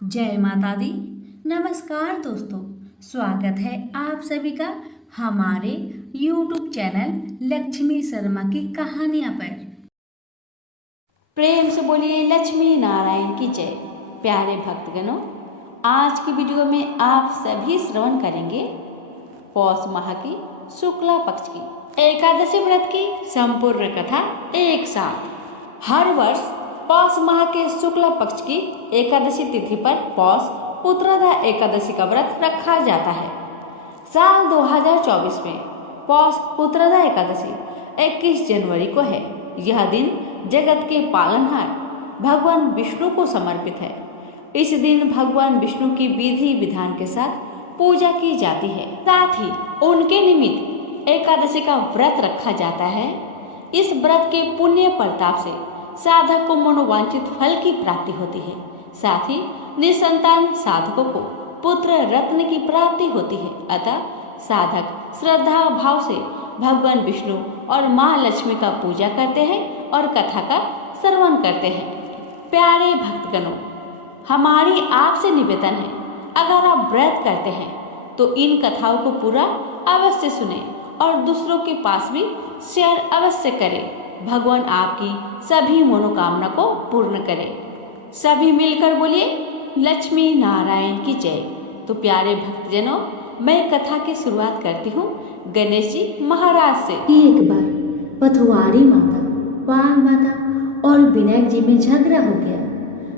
जय माता दी। नमस्कार दोस्तों, स्वागत है आप सभी का हमारे YouTube चैनल लक्ष्मी शर्मा की कहानियां पर। प्रेम से बोलिए लक्ष्मी नारायण की जय। प्यारे भक्तगणों, आज की वीडियो में आप सभी श्रवण करेंगे पौष माह की शुक्ला पक्ष की एकादशी व्रत की संपूर्ण कथा एक साथ। हर वर्ष पौष माह के शुक्ला पक्ष की एकादशी तिथि पर पौष पुत्रदा एकादशी का व्रत रखा जाता है। साल 2024 में पौष पुत्रदा एकादशी 21 जनवरी को है। यह दिन जगत के पालनहार भगवान विष्णु को समर्पित है। इस दिन भगवान विष्णु की विधि विधान के साथ पूजा की जाती है, साथ ही उनके निमित्त एकादशी का व्रत रखा जाता है। इस व्रत के पुण्य प्रताप से साधक को मनोवांछित फल की प्राप्ति होती है, साथ ही निसंतान साधकों को पुत्र रत्न की प्राप्ति होती है। अतः साधक श्रद्धा भाव से भगवान विष्णु और माँ लक्ष्मी का पूजा करते हैं और कथा का श्रवण करते हैं। प्यारे भक्तगणों, हमारी आपसे निवेदन है, अगर आप व्रत करते हैं तो इन कथाओं को पूरा अवश्य सुने और दूसरों के पास भी शेयर अवश्य करें। भगवान आपकी सभी मनोकामना को पूर्ण करें। सभी मिलकर बोलिए लक्ष्मी नारायण की जय। तो प्यारे भक्तजनों, मैं कथा की शुरुआत करती हूँ गणेश जी महाराज से। एक बार पथवारी माता, पाल माता और विनायक जी में झगड़ा हो गया।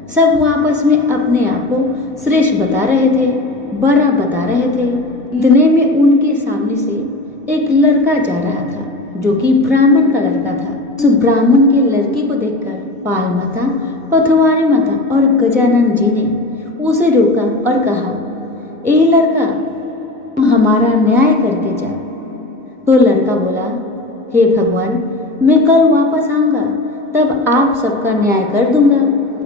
सब आपस में अपने आप को श्रेष्ठ बता रहे थे, बड़ा बता रहे थे। इतने में उनके सामने से एक लड़का जा रहा था, जो कि ब्राह्मण का लड़का था। उस ब्राह्मण के लड़के को देखकर पाल माता, पथवारी माता और गजानन जी ने उसे रोका और कहा, ए लड़का, हमारा न्याय करके जा। तो लड़का बोला, हे भगवान, मैं कल वापस आऊंगा, तब आप सबका न्याय कर दूंगा।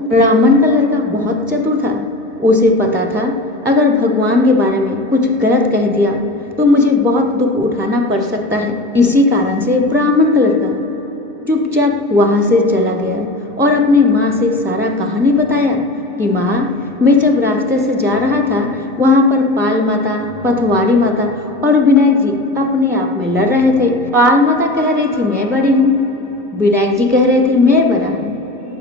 ब्राह्मण का लड़का बहुत चतुर था। उसे पता था अगर भगवान के बारे में कुछ गलत कह दिया तो मुझे बहुत दुख उठाना पड़ सकता है। इसी कारण से ब्राह्मण का लड़का चुपचाप वहां से चला गया और अपनी माँ से सारा कहानी बताया कि माँ, मैं जब रास्ते से जा रहा था, वहाँ पर पाल माता, पथवारी माता और विनायक जी अपने आप में लड़ रहे थे। पाल माता कह रही थी मैं बड़ी हूँ, विनायक जी कह रहे थे मैं बड़ा हूँ,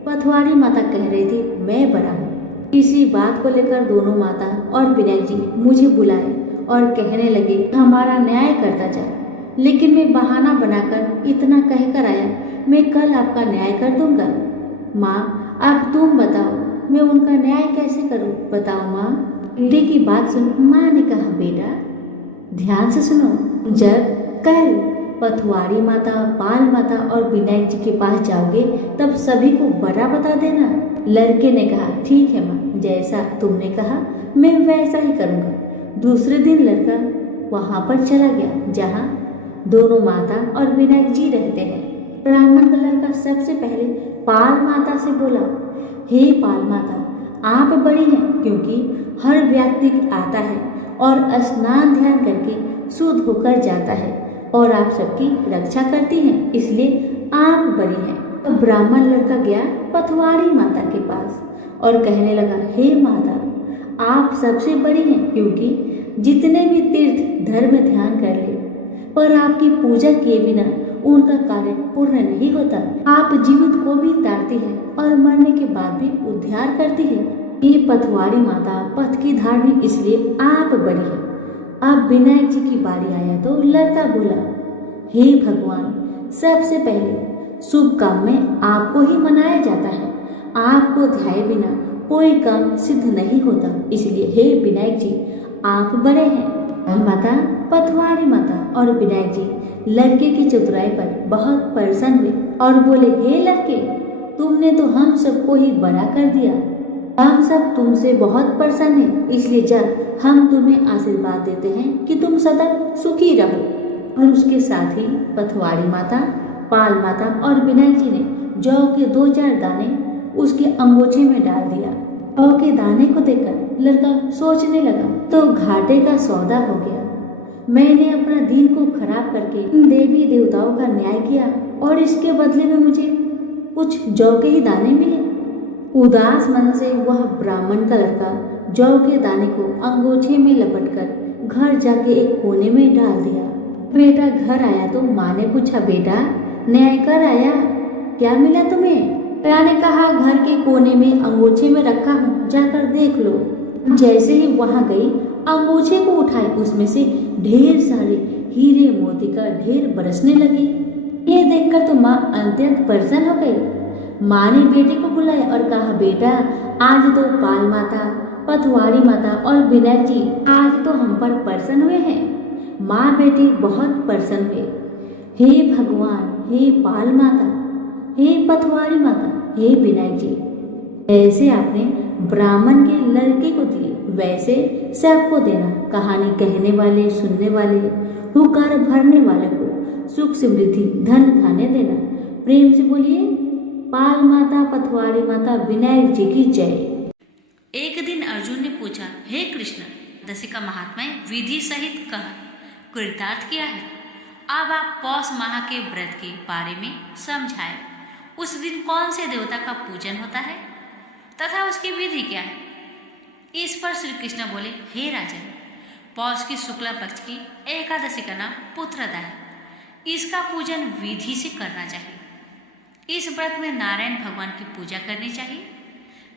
पथवारी माता कह रही थी मैं बड़ा हूँ। इसी बात को लेकर दोनों माता और विनायक जी मुझे बुलाए और कहने लगे हमारा न्याय करता जा। लेकिन मैं बहाना बनाकर इतना कहकर आया, मैं कल आपका न्याय कर दूंगा। माँ, अब तुम बताओ, मैं उनका न्याय कैसे करूं? बताओ माँ। बेटे की बात सुन माँ ने कहा, बेटा ध्यान से सुनो, जब कल पथवारी माता, पाल माता और विनायक जी के पास जाओगे तब सभी को बड़ा बता देना। लड़के ने कहा, ठीक है माँ, जैसा तुमने कहा मैं वैसा ही करूँगा। दूसरे दिन लड़का वहाँ पर चला गया जहाँ दोनों माता और विनायक जी रहते हैं। ब्राह्मण का लड़का सबसे पहले पाल माता से बोला, हे पाल माता, आप बड़ी हैं, क्योंकि हर व्यक्ति आता है और स्नान ध्यान करके शुद्ध होकर जाता है और आप सबकी रक्षा करती हैं, इसलिए आप बड़ी हैं। तो ब्राह्मण लड़का गया पथवारी माता के पास और कहने लगा, हे माता, आप सबसे बड़ी हैं, क्योंकि जितने भी तीर्थ धर्म ध्यान कर ले पर आपकी पूजा किए बिना उनका कार्य पूर्ण नहीं होता। आप जीवित को भी तारती है और मरने के बाद भी उद्धार करती है। ये पथवारी माता पथ की धारणी, इसलिए आप बड़ी है। अब विनायक जी की बारी आया तो लड़का बोला, हे भगवान, सबसे पहले शुभ काम में आपको ही मनाया जाता है। आपको ध्याए बिना कोई काम सिद्ध नहीं होता, इसलिए हे विनायक जी, आप बड़े हैं। माता, पथवारी माता और विनायक जी लड़के की चतुराई पर बहुत प्रसन्न हुए और बोले, हे लड़के, तुमने तो हम सबको ही बड़ा कर दिया। हम सब तुमसे बहुत प्रसन्न हैं, इसलिए जब हम तुम्हें आशीर्वाद देते हैं कि तुम सदा सुखी रहो। और उसके साथ ही पथवारी माता, पाल माता और विनायक जी ने जौ के 2-4 दाने उसके अंगूठे में डाल दिया। जौ के दाने को देखकर लड़का सोचने लगा, तो घाटे का सौदा हो गया। मैंने अपना दिन को खराब करके देवी देवताओं का न्याय किया और इसके बदले में मुझे कुछ जौ के ही दाने मिले। उदास मन से वह ब्राह्मण का लड़का जौ के दाने को अंगूठे में लपटकर घर जाके एक कोने में डाल दिया। बेटा घर आया तो माँ ने पूछा, बेटा न्याय कर आया, क्या मिला तुम्हें? बेटा ने कहा, घर के कोने में अंगूठे में रखा हूँ, जाकर देख लो। जैसे ही वहां गई, अंगूठे को उठाई, उसमें से ढेर सारे हीरे मोती का ढेर बरसने लगे। ये देखकर तो माँ अत्यंत प्रसन्न हो गई। माँ ने बेटे को बुलाया और कहा, बेटा आज तो पाल माता, पथवारी माता और विनायक जी आज तो हम पर प्रसन्न हुए हैं। माँ बेटी बहुत प्रसन्न हुए। हे भगवान, हे पाल माता, हे पथवारी माता, हे विनायक जी, ऐसे आपने ब्राह्मण के लड़के को दिए, वैसे सबको देना। कहानी कहने वाले, सुनने वाले, हुकार भरने वाले को सुख समृद्धि धन खाने देना। प्रेम से बोलिए पाल माता, पथवारी माता, विनायक जी की जय। एक दिन अर्जुन ने पूछा, हे कृष्ण, दशे का महात्म्य विधि सहित कह कृतार्थ किया है। अब आप पौष माह के व्रत के बारे में समझाए। उस दिन कौन से देवता का पूजन होता है तथा उसकी विधि क्या है? इस पर श्री कृष्ण बोले, हे राजन, पौष की शुक्ला पक्ष की एकादशी का नाम पुत्रदा है। इसका पूजन विधि से करना चाहिए। इस व्रत में नारायण भगवान की पूजा करनी चाहिए।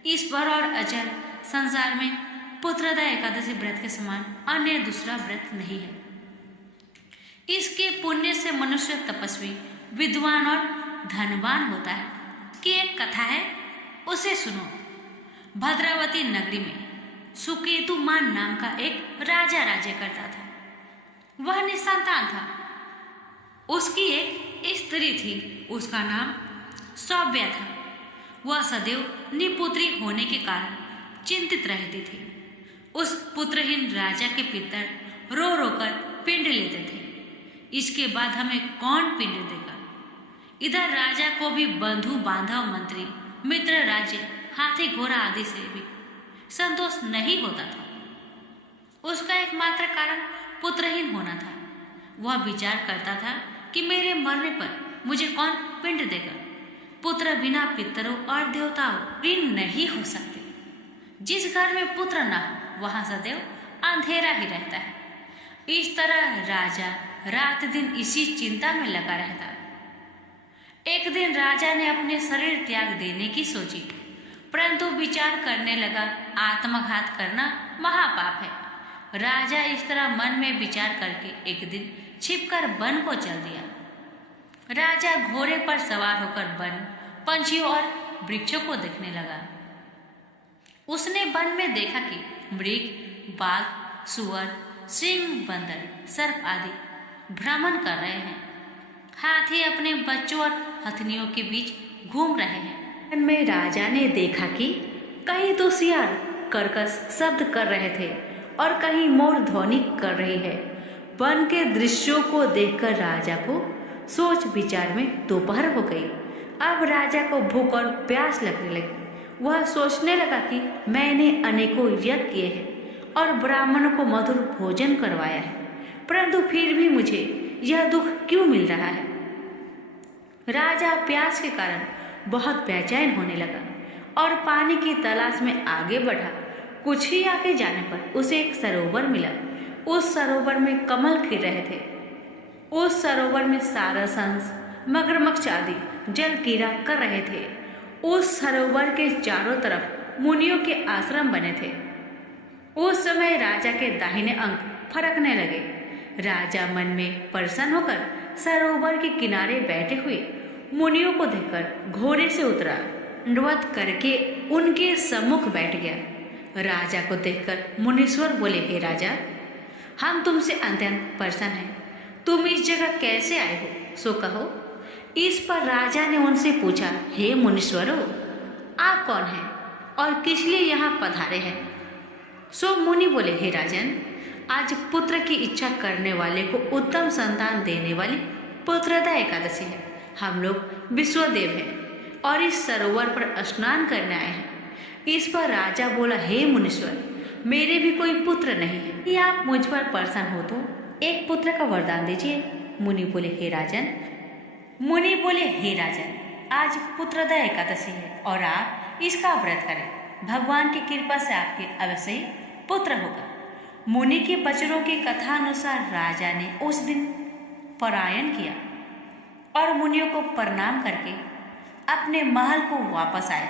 ईश्वर और अचर संसार में पुत्रदा एकादशी व्रत के समान अन्य दूसरा व्रत नहीं है। इसके पुण्य से मनुष्य तपस्वी, विद्वान और धनवान होता है। कि एक कथा है, उसे सुनो। भद्रावती नगरी में सुकेतुमान नाम का एक राजा राज्य करता था। वह निसंतान था। उसकी एक स्त्री थी, उसका नाम सौम्या था। वह सदैव निपुत्री होने के कारण चिंतित रहती थी। उस पुत्रहीन राजा के पितर रो रो कर पिंड लेते थे। इसके बाद हमें कौन पिंड देगा? इधर राजा को भी बंधु बांधव, मंत्री, मित्र, राज्य, हाथी घोड़ा आदि से भी संतोष नहीं होता था। उसका एकमात्र कारण पुत्रहीन होना था। वह विचार करता था कि मेरे मरने पर मुझे कौन पिंड देगा? पुत्र बिना पितरों और देवताओं ऋण नहीं हो सकते। जिस घर में पुत्र न हो वहां सदैव अंधेरा ही रहता है। इस तरह राजा रात दिन इसी चिंता में लगा रहता। एक दिन राजा ने अपने शरीर त्याग देने की सोची, परंतु विचार करने लगा, आत्मघात करना महापाप है। राजा इस तरह मन में विचार करके एक दिन छिपकर वन को चल दिया। राजा घोड़े पर सवार होकर वन, पंछियों और वृक्षों को देखने लगा। उसने वन में देखा कि मृग, बाघ, सुअर, सिंह, बंदर, सर्प आदि भ्रमण कर रहे हैं। हाथी अपने बच्चों और हथनियों के बीच घूम रहे हैं। वन में राजा ने देखा कि कहीं तो सियार कर्कश शब्द कर रहे थे और कहीं मोर ध्वनि कर रही है। वन के दृश्यों को देखकर राजा को सोच विचार में दोपहर हो गई। अब राजा को भूख और प्यास लगने लगी। वह सोचने लगा कि मैंने अनेकों यज्ञ किए हैं और ब्राह्मणों को मधुर भोजन करवाया है, परंतु फिर भी मुझे यह दुख क्यों मिल रहा है? राजा प्यास के कारण बहुत बेचैन होने लगा और पानी की तलाश में आगे बढ़ा। कुछ ही आगे जाने पर उसे एक सरोवर मिला। उस सरोवर में कमल खिल रहे थे। उस सरोवर में सारस हंस, मगरमच्छ आदि जल क्रीड़ा कर रहे थे। उस सरोवर के चारों तरफ मुनियों के आश्रम बने थे। उस समय राजा के दाहिने अंग फरकने लगे। राजा मन में प्रसन्न होकर सरोवर के किनारे बैठे हुए मुनियों को देखकर घोड़े से उतरा, दंडवत करके उनके सम्मुख बैठ गया। राजा को देखकर मुनीश्वर बोले, हे राजा, हम तुमसे अत्यंत प्रसन्न हैं। तुम इस जगह कैसे आए हो, सो कहो। इस पर राजा ने उनसे पूछा, हे मुनीश्वरों, आप कौन हैं और किस लिए यहाँ पधारे हैं? सो मुनि बोले, हे राजन, आज पुत्र की इच्छा करने वाले को उत्तम संतान देने वाली पुत्रदा एकादशी है। हम लोग विश्वदेव हैं और इस सरोवर पर स्नान करने आए हैं। इस पर राजा बोला, हे मुनीश्वर, मेरे भी कोई पुत्र नहीं है। यदि आप मुझ पर प्रसन्न हो तो एक पुत्र का वरदान दीजिए। मुनि बोले, हे राजन, आज पुत्रदा एकादशी है और आप इसका व्रत करें, भगवान की कृपा से आपके अवश्य ही पुत्र होगा। मुनि के बचनों की कथा अनुसार राजा ने उस दिन पलायन किया और मुनियों को प्रणाम करके अपने महल को वापस आए।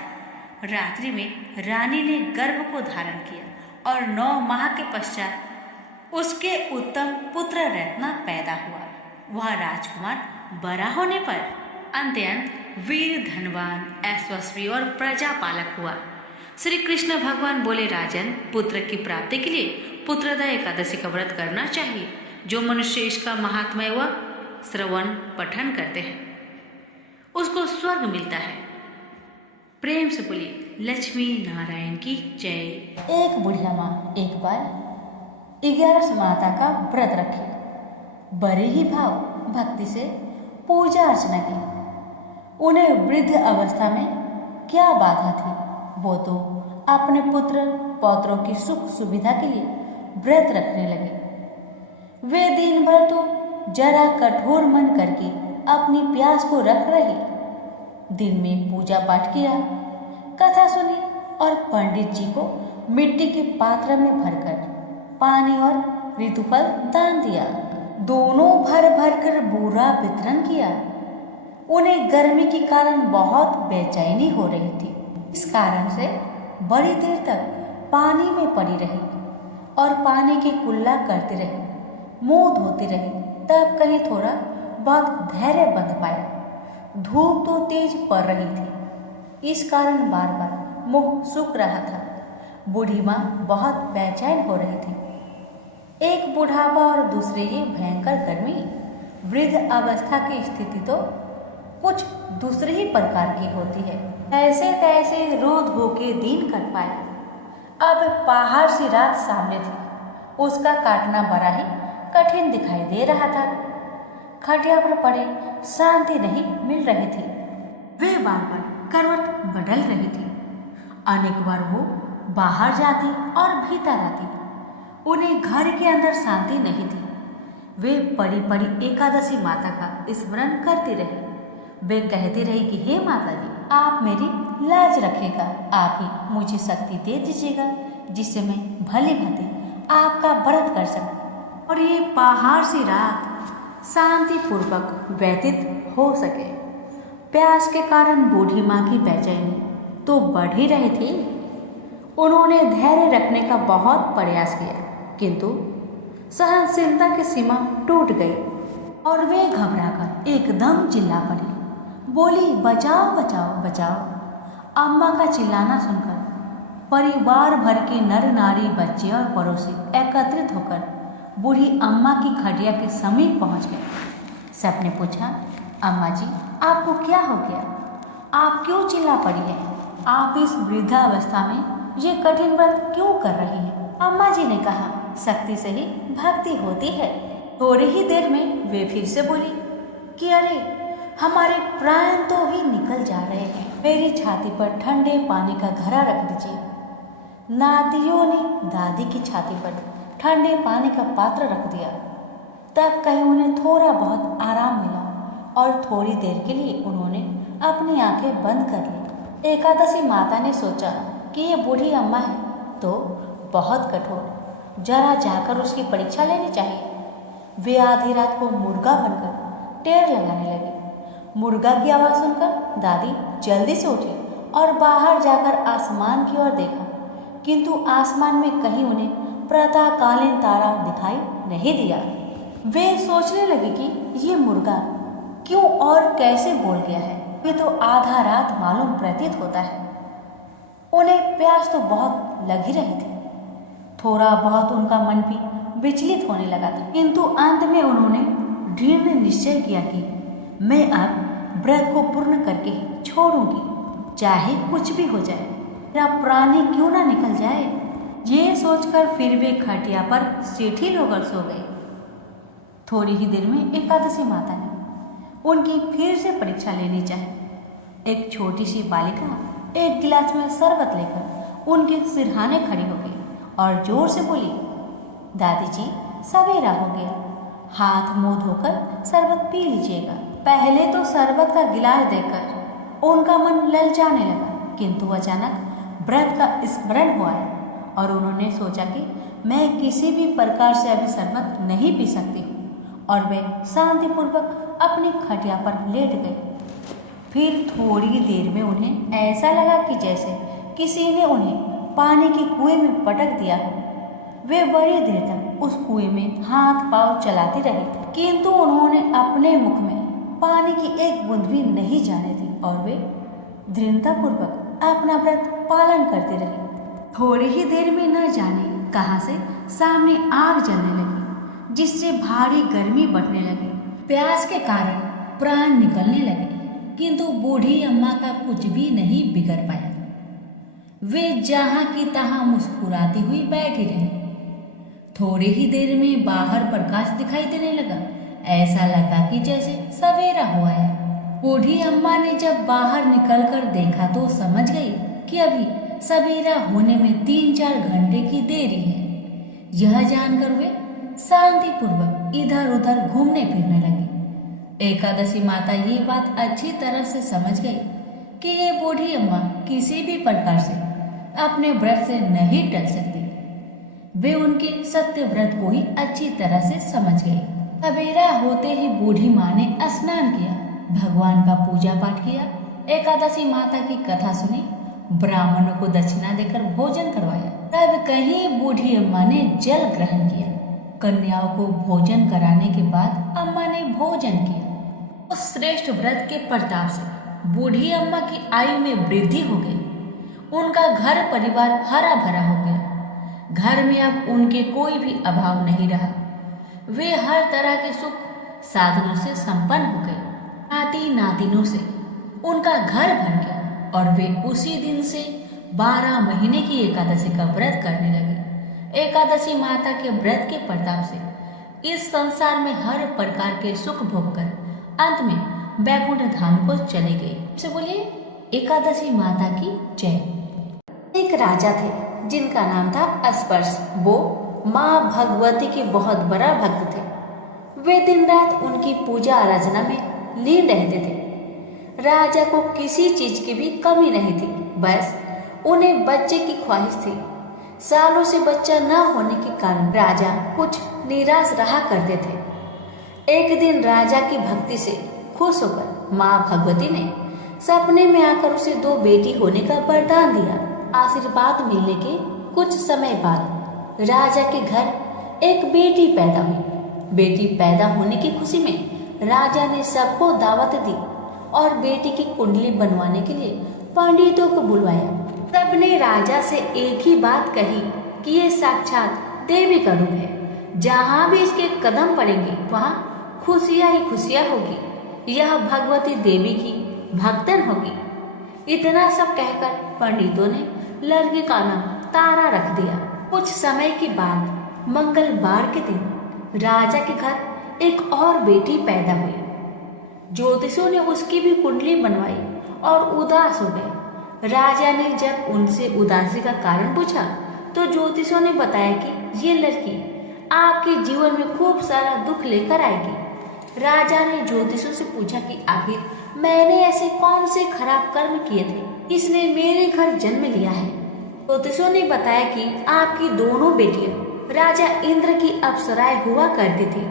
रात्रि में रानी ने गर्भ को धारण किया और 9 माह के पश्चात उसके उत्तम पुत्र रत्ना पैदा हुआ। वह राजकुमार बड़ा होने पर अत्यंत वीर, धनवान, यशस्वी और प्रजापालक हुआ। श्री कृष्ण भगवान बोले, राजन, पुत्र की प्राप्ति के लिए पुत्रदा एकादशी का व्रत करना चाहिए। जो मनुष्य इसका महात्म्य व श्रवण पठन करते हैं उसको स्वर्ग मिलता है। प्रेम से बोलिए लक्ष्मी नारायण की जय। एक बुढ़िया माँ एक बार 11 माता का व्रत रखी, बड़े ही भाव भक्ति से पूजा अर्चना की। उन्हें वृद्ध अवस्था में क्या बाधा थी, वो तो अपने पुत्र पौत्रों की सुख सुविधा के लिए व्रत रखने लगे। वे दिन भर तो जरा कठोर मन करके अपनी प्यास को रख रहे। दिन में पूजा पाठ किया, कथा सुनी और पंडित जी को मिट्टी के पात्र में भरकर पानी और ऋतुफल दान दिया। दोनों भर भर कर बूरा वितरण किया। उन्हें गर्मी के कारण बहुत बेचैनी हो रही थी। इस कारण से बड़ी देर तक पानी में पड़ी रही और पानी की कुल्ला करती रही, मुंह धोती रही। तब कहीं थोड़ा बहुत धैर्य बंध पाया। धूप तो तेज पड़ रही थी, इस कारण बार बार मुंह सूख रहा था। बूढ़ी माँ बहुत बेचैन हो रही थी। एक बुढ़ापा और दूसरे ये भयंकर गर्मी। वृद्ध अवस्था की स्थिति तो कुछ दूसरे ही प्रकार की होती है। ऐसे तैसे रो धो के दिन कट पाया। अब पहाड़ सी रात सामने थी, उसका काटना बड़ा ही कठिन दिखाई दे रहा था। खटिया पर पड़े शांति नहीं मिल रही थी। वे बार बार करवट बदल रही थी। अनेक बार वो बाहर जाती और भीतर आती। उन्हें घर के अंदर शांति नहीं थी। वे पड़ी पड़ी एकादशी माता का स्मरण करती रही। वे कहती रही कि हे माता जी, आप मेरी लाज रखेगा, आप ही मुझे शक्ति दे दीजिएगा जिससे मैं भली भांति आपका व्रत कर सकूं और ये पहाड़ सी रात शांतिपूर्वक व्यतीत हो सके। प्यास के कारण बूढ़ी माँ की बेचैनी तो बढ़ ही रही थी। उन्होंने धैर्य रखने का बहुत प्रयास किया, किंतु सहनशीलता की सीमा टूट गई और वे घबराकर एकदम चिल्ला पड़ी। बोली, बचाओ बचाओ बचाओ। अम्मा का चिल्लाना सुनकर परिवार भर के नर नारी, बच्चे और पड़ोसी एकत्रित होकर बूढ़ी अम्मा की खटिया के समीप पहुंच गए। सबने पूछा, अम्मा जी, आपको क्या हो गया? आप क्यों चिल्ला पड़ी है? आप इस वृद्धावस्था में ये कठिन व्रत क्यों कर रही हैं? अम्मा जी ने कहा, शक्ति से ही भक्ति होती है। थोड़ी ही देर में वे फिर से बोली कि अरे, हमारे प्राण तो ही निकल जा रहे हैं। मेरी छाती पर ठंडे पानी का घड़ा रख दीजिए। नातियों ने दादी की छाती पर ठंडे पानी का पात्र रख दिया। तब कहीं उन्हें थोड़ा बहुत आराम मिला और थोड़ी देर के लिए उन्होंने अपनी आंखें बंद कर ली। एकादशी माता ने सोचा कि ये बूढ़ी अम्मा है तो बहुत कठोर, जरा जाकर उसकी परीक्षा लेनी चाहिए। वे आधी रात को मुर्गा बनकर टेर लगाने लगे। मुर्गा की आवाज़ सुनकर दादी जल्दी से उठी और बाहर जाकर आसमान की ओर देखा, किंतु आसमान में कहीं उन्हें प्रातःकालीन तारा दिखाई नहीं दिया। वे सोचने लगे कि ये मुर्गा क्यों और कैसे बोल गया है। वे तो आधा रात मालूम प्रतीत होता है। उन्हें प्यास तो बहुत लग ही रही थी। थोड़ा बहुत उनका मन भी विचलित होने लगा था, किंतु अंत में उन्होंने दृढ़ निश्चय किया कि मैं अब व्रत को पूर्ण करके ही छोड़ूंगी, चाहे कुछ भी हो जाए, मेरा प्राणी क्यों ना निकल जाए। ये सोचकर फिर वे खटिया पर शिथिल होकर सो गए। थोड़ी ही देर में एकादशी माता ने उनकी फिर से परीक्षा लेनी चाहिए। एक छोटी सी बालिका एक गिलास में शरबत लेकर उनके सिरहाने खड़ी हो गई और जोर से बोली, दादी जी, सवेरा हो गया, हाथ मुंह धोकर शरबत पी लीजिएगा। पहले तो शरबत का गिलास देखकर उनका मन ललचाने लगा, किंतु अचानक व्रत का स्मरण हुआ है और उन्होंने सोचा कि मैं किसी भी प्रकार से अभी शरबत नहीं पी सकती हूँ और वे शांतिपूर्वक अपनी खटिया पर लेट गए। फिर थोड़ी देर में उन्हें ऐसा लगा कि जैसे किसी ने उन्हें पानी के कुएं में पटक दिया हो। वे बड़ी देर तक उस कुएं में हाथ पांव चलाती रही, किंतु उन्होंने अपने मुख में पानी की एक बूंद भी नहीं जाने दी और वे दृढ़तापूर्वक अपना व्रत पालन करती रही। थोड़ी ही देर में न जाने कहां से सामने आग जलने लगी, जिससे भारी गर्मी बढ़ने लगी। प्यास के कारण प्राण निकलने लगे, किंतु बूढ़ी अम्मा का कुछ भी नहीं बिगड़ पाया। वे जहां की तहां मुस्कुराती हुई बैठी रही। थोड़ी ही देर में बाहर प्रकाश दिखाई देने लगा। ऐसा लगा कि जैसे सवेरा हुआ है। बूढ़ी अम्मा ने जब बाहर निकलकर देखा तो समझ गई कि अभी सवेरा होने में 3-4 घंटे की देरी है। यह जानकर वे शांतिपूर्वक इधर उधर घूमने फिरने लगी। एकादशी माता ये बात अच्छी तरह से समझ गई कि ये बूढ़ी अम्मा किसी भी प्रकार से अपने व्रत से नहीं टल सकती। वे उनके सत्य व्रत को ही अच्छी तरह से समझ गई। सवेरा होते ही बूढ़ी माँ ने स्नान किया, भगवान का पूजा पाठ किया, एकादशी माता की कथा सुनी, ब्राह्मणों को दक्षिणा देकर भोजन करवाया। तब कहीं बूढ़ी अम्मा ने जल ग्रहण किया। कन्याओं को भोजन कराने के बाद अम्मा ने भोजन किया। उस श्रेष्ठ व्रत के प्रताप से बूढ़ी अम्मा की आयु में वृद्धि हो गई। उनका घर परिवार हरा भरा हो गया। घर में अब उनके कोई भी अभाव नहीं रहा। वे हर तरह के सुख साधनों से संपन्न हो गए। नाती नातिनों से उनका घर भर गया और वे उसी दिन से 12 महीने की एकादशी का व्रत करने लगे। एकादशी माता के व्रत के प्रताप से इस संसार में हर प्रकार के सुख भोग कर अंत में बैकुंठ धाम को चले गए। से बोलिए एकादशी माता की जय। एक राजा थे जिनका नाम था स्पर्श। वो माँ भगवती के बहुत बड़ा भक्त थे। वे दिन रात उनकी पूजा आराधना में लीन रहते थे। राजा को किसी चीज की भी कमी नहीं थी, बस उन्हें बच्चे की ख्वाहिश थी। सालों से बच्चा न होने के कारण राजा कुछ निराश रहा करते थे। एक दिन राजा की भक्ति से खुश होकर माँ भगवती ने सपने में आकर उसे 2 बेटी होने का वरदान दिया। आशीर्वाद मिलने के कुछ समय बाद राजा के घर एक बेटी पैदा हुई। बेटी पैदा होने की खुशी में राजा ने सबको दावत दी और बेटी की कुंडली बनवाने के लिए पंडितों को बुलवाया। सबने राजा से एक ही बात कही कि ये साक्षात देवी का रूप है। जहाँ भी इसके कदम पड़ेंगे वहाँ खुशियाँ ही खुशियाँ होगी। यह भगवती देवी की भक्तन होगी। इतना सब कहकर पंडितों ने लड़के का नाम तारा रख दिया। कुछ समय के बाद मंगलवार के दिन राजा के घर एक और बेटी पैदा हुई। ज्योतिषों ने उसकी भी कुंडली बनवाई और उदास हो गए। राजा ने जब उनसे उदासी का कारण पूछा तो ज्योतिषों ने बताया कि ये लड़की आपके जीवन में खूब सारा दुख लेकर आएगी। राजा ने ज्योतिषों से पूछा कि आखिर मैंने ऐसे कौन से खराब कर्म किए थे इसने मेरे घर जन्म लिया है। ज्योतिषों ने बताया कि आपकी दोनों बेटियां राजा इंद्र की अप्सराएं हुआ करती थी।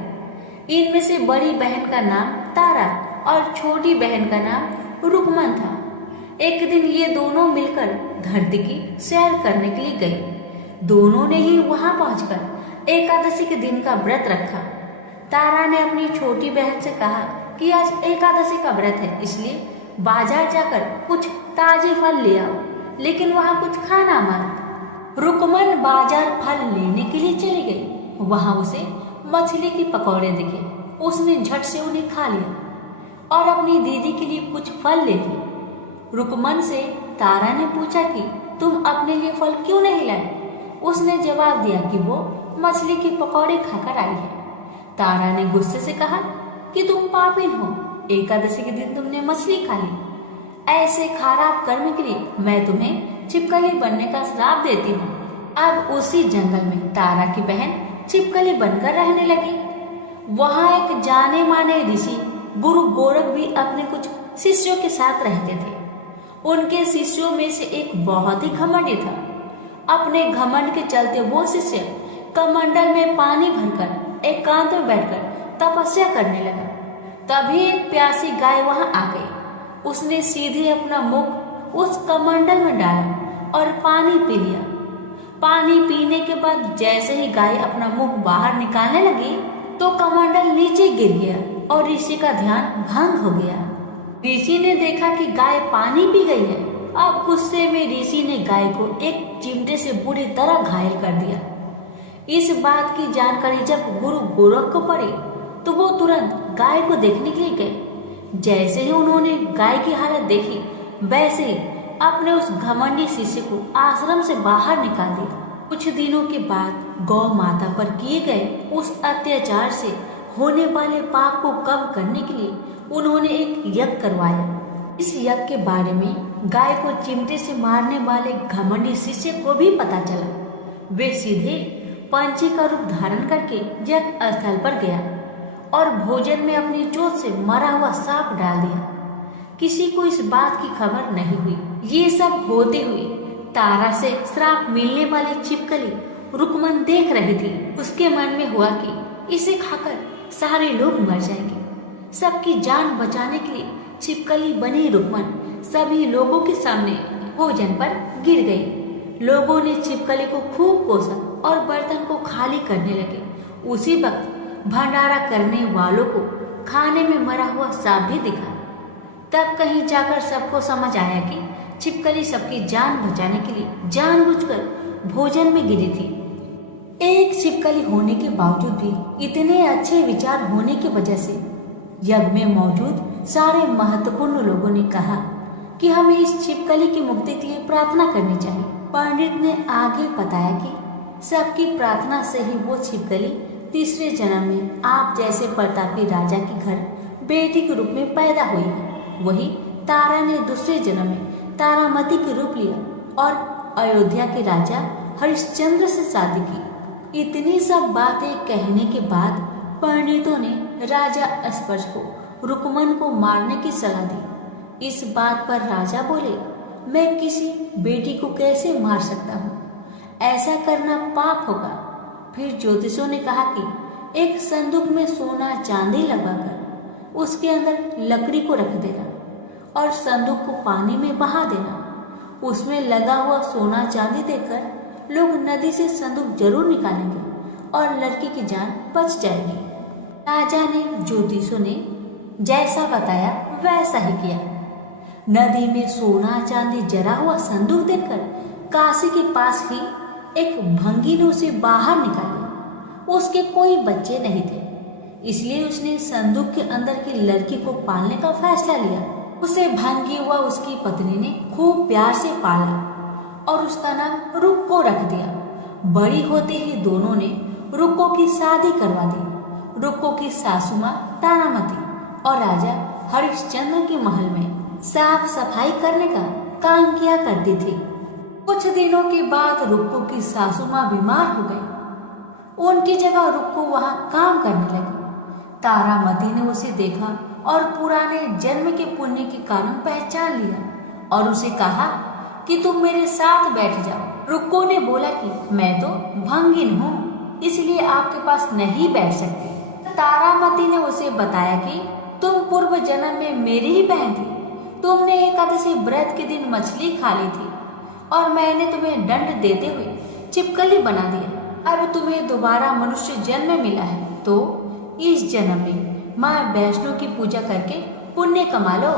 इनमें से बड़ी बहन का नाम तारा और छोटी बहन का नाम रुकमन था। एक दिन ये दोनों मिलकर धरती की सैर करने के लिए गए। दोनों ने ही वहां पहुंचकर एकादशी के दिन का व्रत रखा। तारा ने अपनी छोटी बहन से कहा कि आज एकादशी का व्रत है, इसलिए बाजार जाकर कुछ ताजे फल ले आओ, लेकिन वहाँ कुछ खाना मत। रुकमन बाजार फल लेने के लिए चली गई। वहाँ उसे मछली की पकौड़े दिखे। उसने झट से उन्हें खा लिया और अपनी दीदी के लिए कुछ फल ले ली। रुकमन से तारा ने पूछा कि तुम अपने लिए फल क्यों नहीं लाए। उसने जवाब दिया कि वो मछली के पकौड़े खाकर आई है। तारा ने गुस्से से कहा कि तुम पापिन हो, एकादशी के दिन तुमने मछली खा ली। ऐसे खराब कर्म के लिए मैं तुम्हें छिपकली बनने का श्राप देती हूँ। अब उसी जंगल में तारा की बहन छिपकली बनकर रहने लगी। वहाँ एक जाने माने ऋषि गुरु गोरख भी अपने कुछ शिष्यों के साथ रहते थे। उनके शिष्यों में से एक बहुत ही घमंडी था। अपने घमंड के चलते वो शिष्य कमंडल में पानी भरकर एकांत में बैठकर तपस्या करने लगा। तभी एक प्यासी गाय वहां आ गई। उसने सीधे अपना मुख उस कमंडल में डाला और पानी पी लिया। पानी पीने के बाद जैसे ही गाय अपना मुंह बाहर निकालने लगी तो कमंडल नीचे गिर गया और ऋषि का ध्यान भंग हो गया। ऋषि ने देखा कि गाय पानी पी गई है। अब गुस्से में ऋषि ने गाय को एक चिमटे से बुरी तरह घायल कर दिया। इस बात की जानकारी जब गुरु गोरख को पड़ी तो वो तुरंत गाय को देखने के लिए गए। जैसे ही उन्होंने गाय की हालत देखी वैसे ही अपने उस घमंडी शिष्य को आश्रम से बाहर निकाल दिया। कुछ दिनों के बाद गौ माता पर किए गए उस अत्याचार से होने वाले पाप को कम करने के लिए उन्होंने एक यज्ञ करवाया। इस यज्ञ के बारे में गाय को चिमटे से मारने वाले घमंडी शिष्य को भी पता चला। वे सीधे पंछी का रूप धारण करके यज्ञ स्थल पर गया और भोजन में अपनी चोट से मरा हुआ सांप डाल दिया। किसी को इस बात की खबर नहीं हुई। ये सब होते हुए तारा से श्राप मिलने वाली छिपकली रुकमन देख रही थी। उसके मन में हुआ कि इसे खाकर सारे लोग मर जाएंगे। सबकी जान बचाने के लिए छिपकली बनी रुकमन सभी लोगों के सामने भोजन पर गिर गई। लोगों ने छिपकली को खूब कोसा और बर्तन को खाली करने लगे। उसी वक्त भंडारा करने वालों को खाने में मरा हुआ सांप भी दिखा। तब कहीं जाकर सबको समझ आया कि छिपकली सबकी जान बचाने के लिए जानबूझकर भोजन में गिरी थी। एक छिपकली होने के बावजूद भी इतने अच्छे विचार होने की वजह से यज्ञ में मौजूद सारे महत्वपूर्ण लोगों ने कहा कि हमें इस छिपकली की मुक्ति के लिए प्रार्थना करनी चाहिए। पंडित ने आगे बताया कि सबकी प्रार्थना से ही वो छिपकली तीसरे जन्म में आप जैसे प्रतापी राजा के घर बेटी के रूप में पैदा हुई है। वही तारा ने दूसरे जन्म में तारामती के रूप लिया और अयोध्या के राजा हरिश्चंद्र से शादी की। इतनी सब बातें कहने के बाद पंडितों ने राजा अस्पर्श को रुकमन को मारने की सलाह दी। इस बात पर राजा बोले, मैं किसी बेटी को कैसे मार सकता हूँ? ऐसा करना पाप होगा। फिर ज्योतिषों ने कहा कि एक संदूक में सोना चांदी लगाकर उसके अंदर लकड़ी को रख देना और संदूक को पानी में बहा देना। उसमें लगा हुआ सोना चांदी देखकर लोग नदी से संदूक जरूर निकालेंगे और लड़की की जान बच जाएगी। राजा ने ज्योतिषों ने जैसा बताया वैसा ही किया। नदी में सोना चांदी जरा हुआ संदूक देखकर काशी के पास ही एक भंगी ने उसे बाहर निकाला। उसके कोई बच्चे नहीं थे, इसलिए उसने संदूक के अंदर की लड़की को पालने का फैसला लिया। उसे भंगी हुआ उसकी पत्नी ने खूब प्यार से पाला और उसका नाम रुक्को रख दिया। बड़ी होते ही दोनों ने रुक्को की शादी करवा दी। रुक्को की सासू माँ तारामती और राजा हरिश्चंद्र के महल में साफ सफाई करने का काम किया करती थी। कुछ दिनों के बाद रुक्को की सासू माँ बीमार हो गई। उनकी जगह रुक्को वहाँ काम करने लगी। तारामती ने उसे देखा और पुराने जन्म के पुण्य के कारण पहचान लिया और उसे कहा कि तुम मेरे साथ बैठ जाओ। रुक्को ने बोला कि मैं तो भंगिन हूँ, इसलिए आपके पास नहीं बैठ सकती। तारामती ने उसे बताया कि तुम पूर्व जन्म में मेरी ही बहन थी। तुमने एकादशी व्रत के दिन मछली खा ली थी और मैंने तुम्हें दंड देते हुए छिपकली बना दिया। अब तुम्हें दोबारा मनुष्य जन्म मिला है तो इस जन्म में माँ वैष्णो की पूजा करके पुण्य कमा लो।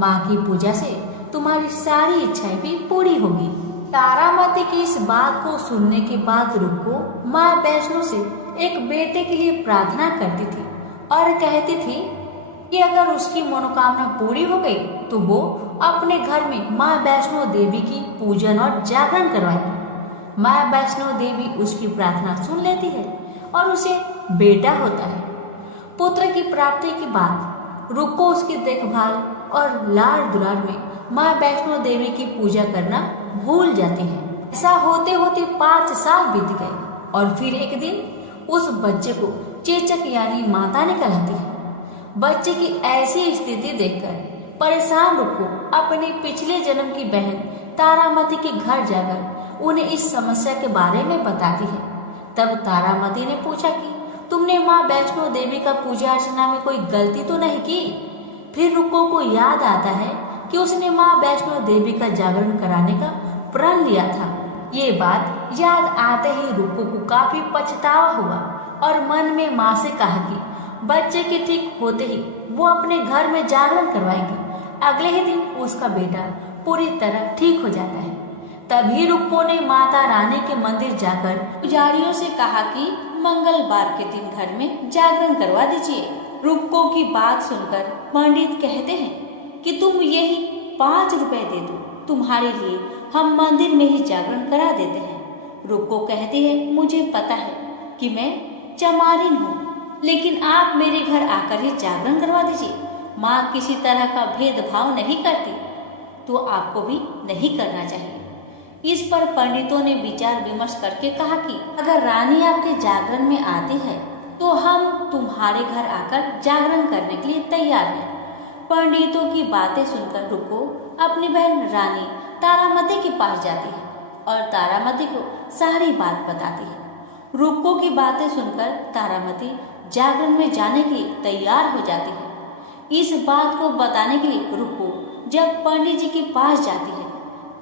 माँ की पूजा से तुम्हारी सारी इच्छाएं भी पूरी होगी। तारामती की इस बात को सुनने के बाद रुक्को माँ वैष्णो से एक बेटे के लिए प्रार्थना करती थी और कहती थी कि अगर उसकी मनोकामना पूरी हो गई तो वो अपने घर में माँ वैष्णो देवी की पूजन और जागरण करवाएगी। माँ वैष्णो देवी उसकी प्रार्थना सुन लेती है और उसे बेटा होता है। पुत्र की प्राप्ति के बाद रुक्को उसकी देखभाल और लाड़ दुलार में माँ वैष्णो देवी की पूजा करना भूल जाती है। ऐसा होते होते 5 साल बीत गए और फिर एक दिन उस बच्चे को चेचक यानी माता ने कहलाती है। बच्चे की ऐसी स्थिति देखकर परेशान रुक्को अपने पिछले जन्म की बहन तारामती के घर जाकर उन्हें इस समस्या के बारे में बताती है। तब तारामती ने पूछा कि तुमने माँ वैष्णो देवी का पूजा अर्चना में कोई गलती तो नहीं की। फिर रुक्को को याद आता है कि उसने माँ वैष्णो देवी का जागरण कराने का प्रण लिया था। ये बात याद आते ही रुक्को को काफी पछतावा हुआ और मन में माँ से कहा कि बच्चे के ठीक होते ही वो अपने घर में जागरण करवाएगी। अगले ही दिन उसका बेटा पूरी तरह ठीक हो जाता है। तभी रुक्को ने माता रानी के मंदिर जाकर पुजारियों से कहा कि मंगलवार के दिन घर में जागरण करवा दीजिए। रुक्को की बात सुनकर पंडित कहते हैं कि तुम यही 5 रुपए दे दो, तुम्हारे लिए हम मंदिर में ही जागरण करा देते हैं। रुक्को कहती है मुझे पता है कि मैं चमारिन हूँ, लेकिन आप मेरे घर आकर ही जागरण करवा दीजिए। माँ किसी तरह का भेदभाव नहीं करती, तो आपको भी नहीं करना चाहिए। इस पर पंडितों ने विचार विमर्श करके कहा कि अगर रानी आपके जागरण में आती है तो हम तुम्हारे घर आकर जागरण करने के लिए तैयार हैं। पंडितों की बातें सुनकर रुक्को अपनी बहन रानी तारामती के पास जाती है और तारामती को सारी बात बताती है। रुक्को की बातें सुनकर तारामती जागरण में जाने के लिए तैयार हो जाती है। इस बात को बताने के लिए रुक्को जब पंडित जी के पास जाती है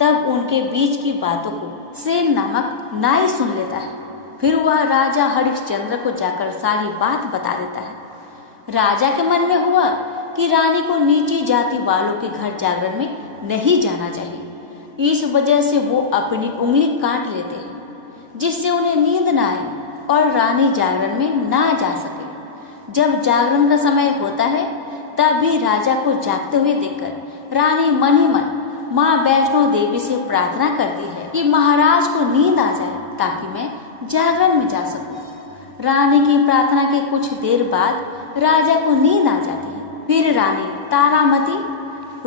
तब उनके बीच की बातों को सेन नामक नाई सुन लेता है। फिर वह राजा हरिश्चंद्र को जाकर सारी बात बता देता है। राजा के मन में हुआ कि रानी को नीची जाति वालों के घर जागरण में नहीं जाना चाहिए। इस वजह से वो अपनी उंगली काट लेते हैं जिससे उन्हें नींद न आए और रानी जागरण में ना जा सके। जब जागरण का समय होता है तब भी राजा को जागते हुए देखकर रानी मन ही मन माँ वैष्णो देवी से प्रार्थना करती है कि महाराज को नींद आ जाए ताकि मैं जागरण में जा सकूं। रानी की प्रार्थना के कुछ देर बाद राजा को नींद आ जाती है। फिर रानी तारामती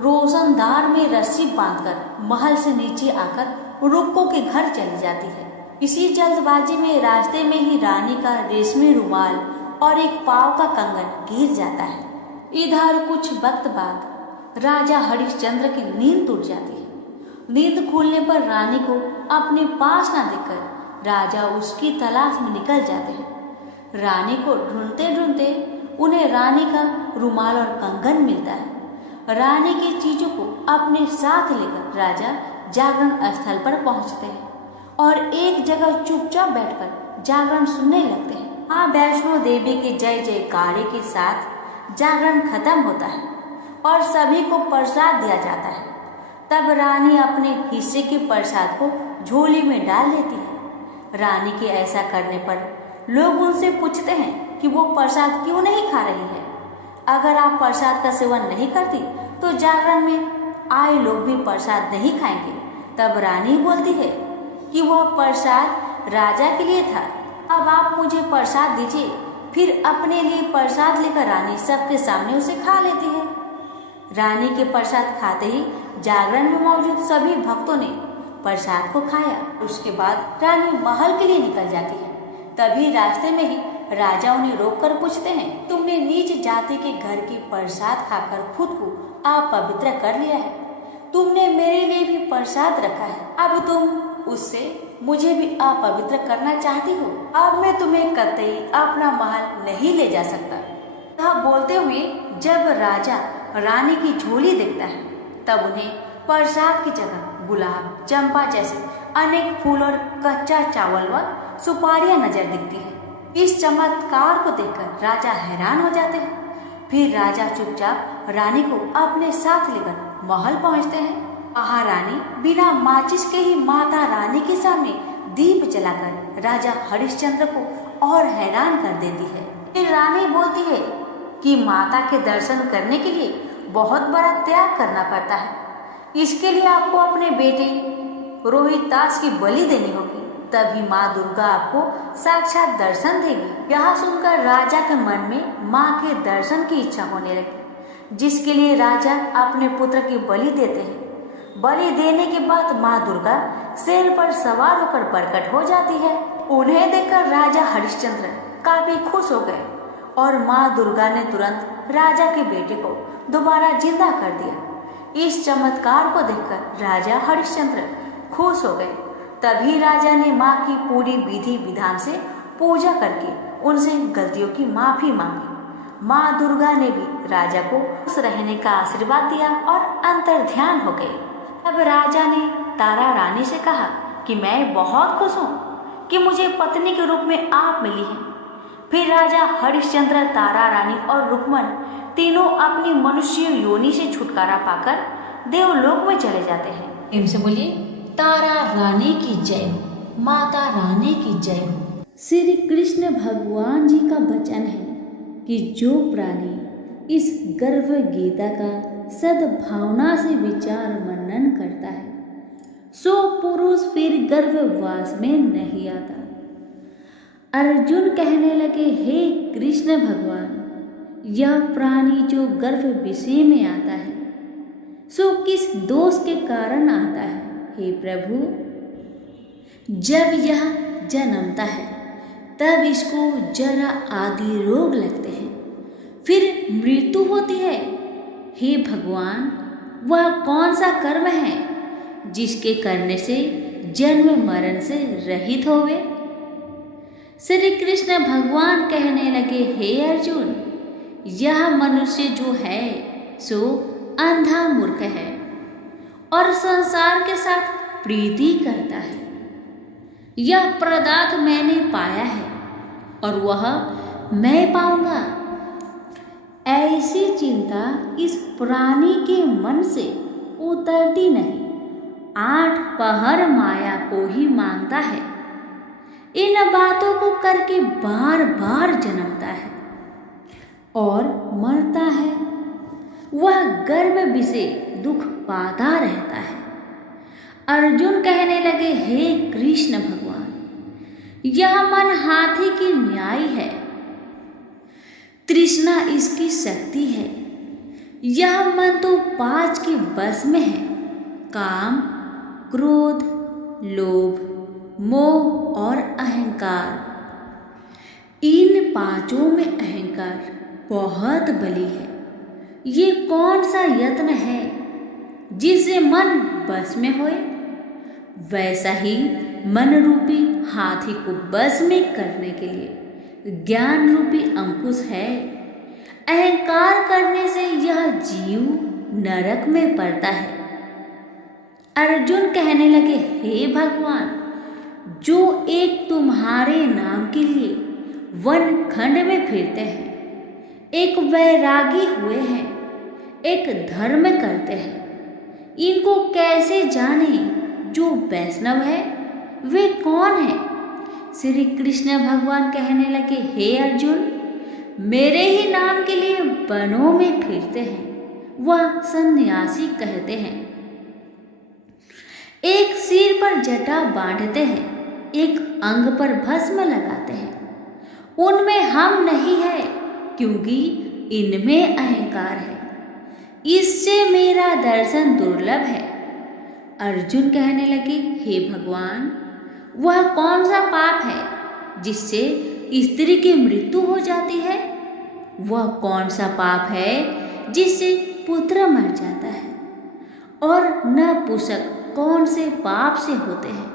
रोशनदार में रस्सी बांधकर महल से नीचे आकर रुक्को के घर चली जाती है। इसी जल्दबाजी में रास्ते में ही रानी का रेशमी रुमाल और एक पाव का कंगन गिर जाता है। इधर कुछ वक्त बाद राजा हरिश्चंद्र की नींद टूट जाती है। नींद खुलने पर रानी को अपने पास न देखकर राजा उसकी तलाश में निकल जाते हैं। रानी को ढूंढते ढूंढते उन्हें रानी का रुमाल और कंगन मिलता है। रानी की चीजों को अपने साथ लेकर राजा जागरण स्थल पर पहुंचते हैं और एक जगह चुपचाप बैठकर जागरण सुनने लगते हैं। माँ वैष्णो देवी के जय जयकारे के साथ जागरण खत्म होता है और सभी को प्रसाद दिया जाता है। तब रानी अपने हिस्से के प्रसाद को झोली में डाल लेती है। रानी के ऐसा करने पर लोग उनसे पूछते हैं कि वो प्रसाद क्यों नहीं खा रही है। अगर आप प्रसाद का सेवन नहीं करती तो जागरण में आए लोग भी प्रसाद नहीं खाएंगे। तब रानी बोलती है कि वह प्रसाद राजा के लिए था, अब आप मुझे प्रसाद दीजिए। फिर अपने लिए प्रसाद लेकर रानी सबके सामने उसे खा लेती है। रानी के प्रसाद खाते ही जागरण में मौजूद सभी भक्तों ने प्रसाद को खाया। उसके बाद रानी महल के लिए निकल जाती है। तभी रास्ते में ही राजा उन्हें रोककर पूछते हैं, तुमने नीच जाति के घर की प्रसाद खाकर खुद को अपवित्र कर लिया है। तुमने मेरे लिए भी प्रसाद रखा है, अब तुम उससे मुझे भी अपवित्र करना चाहती हो। अब मैं तुम्हें कतई अपना महल नहीं ले जा सकता। यह बोलते हुए जब राजा रानी की झोली देखता है तब उन्हें प्रसाद की जगह गुलाब, चंपा जैसे अनेक फूल और कच्चा चावल व सुपारियां नजर दिखती है। इस चमत्कार को देखकर राजा हैरान हो जाते हैं। फिर राजा चुपचाप रानी को अपने साथ लेकर महल पहुंचते हैं। महारानी बिना माचिस के ही माता रानी के सामने दीप जलाकर राजा हरिश्चंद्र को और हैरान कर देती है। फिर रानी बोलती है कि माता के दर्शन करने के लिए बहुत बड़ा त्याग करना पड़ता है। इसके लिए आपको अपने बेटे रोहितास की बलि देनी होगी, तभी माँ दुर्गा आपको साक्षात दर्शन देगी। यह सुनकर राजा के मन में माँ के दर्शन की इच्छा होने लगी, जिसके लिए राजा अपने पुत्र की बलि देते हैं। बलि देने के बाद माँ दुर्गा शेर पर सवार होकर प्रकट हो जाती है। उन्हें देखकर राजा हरिश्चंद्र काफी खुश हो गए। और माँ दुर्गा ने तुरंत राजा के बेटे को दोबारा जिंदा कर दिया। इस चमत्कार को देखकर राजा हरिश्चंद्र खुश हो गए। तभी राजा ने माँ की पूरी विधि विधान से पूजा करके उनसे गलतियों की माफी मांगी। माँ दुर्गा ने भी राजा को खुश रहने का आशीर्वाद दिया और अंतर ध्यान हो गए। अब राजा ने तारा रानी से कहा कि मैं बहुत खुश हूँ कि मुझे पत्नी के रूप में आप मिली हैं। फिर राजा हरिश्चंद्र, तारा रानी और रुक्मन तीनों अपनी मनुष्य योनि से छुटकारा पाकर देवलोक में चले जाते हैं। इनसे बोलिए तारा रानी की जय हो, माता रानी की जय हो। श्री कृष्ण भगवान जी का वचन है कि जो प्राणी इस गर्भ गीता का सद्भावना से विचार मनन करता है सो पुरुष फिर गर्भवास में नहीं आता। अर्जुन कहने लगे, हे कृष्ण भगवान, यह प्राणी जो गर्भ विषय में आता है सो किस दोष के कारण आता है? हे प्रभु, जब यह जन्मता है तब इसको जरा आदि रोग लगते हैं, फिर मृत्यु होती है। हे भगवान, वह कौन सा कर्म है जिसके करने से जन्म मरण से रहित होवे? श्री कृष्ण भगवान कहने लगे, हे अर्जुन, यह मनुष्य जो है सो अंधा मूर्ख है और संसार के साथ प्रीति करता है। यह पदार्थ मैंने पाया है और वह मैं पाऊंगा, ऐसी चिंता इस प्राणी के मन से उतरती नहीं। 8 पहर माया को ही मांगता है, इन बातों को करके बार बार जन्मता है और मरता है। वह गर्भ विषय दुख पाता रहता है। अर्जुन कहने लगे, हे कृष्ण भगवान, यह मन हाथी की न्याय है, तृष्णा इसकी शक्ति है। यह मन तो 5 के बस में है, काम, क्रोध, लोभ, मोह और अहंकार। इन 5 में अहंकार बहुत बली है। ये कौन सा यत्न है जिससे मन बस में होए? वैसा ही मन रूपी हाथी को बस में करने के लिए ज्ञान रूपी अंकुश है। अहंकार करने से यह जीव नरक में पड़ता है। अर्जुन कहने लगे, हे भगवान, जो एक तुम्हारे नाम के लिए वन खंड में फिरते हैं, एक वैरागी हुए हैं, एक धर्म करते हैं, इनको कैसे जाने? जो वैष्णव है वे कौन है? श्री कृष्ण भगवान कहने लगे, हे अर्जुन, मेरे ही नाम के लिए वनों में फिरते हैं, वह सन्यासी कहते हैं। एक सिर पर जटा बांधते हैं, एक अंग पर भस्म लगाते हैं। उनमें हम नहीं है क्योंकि इनमें अहंकार है। इससे मेरा दर्शन दुर्लभ है। अर्जुन कहने लगे, हे भगवान, वह कौन सा पाप है जिससे स्त्री की मृत्यु हो जाती है? वह कौन सा पाप है जिससे पुत्र मर जाता है? और नपुंसक कौन से पाप से होते हैं?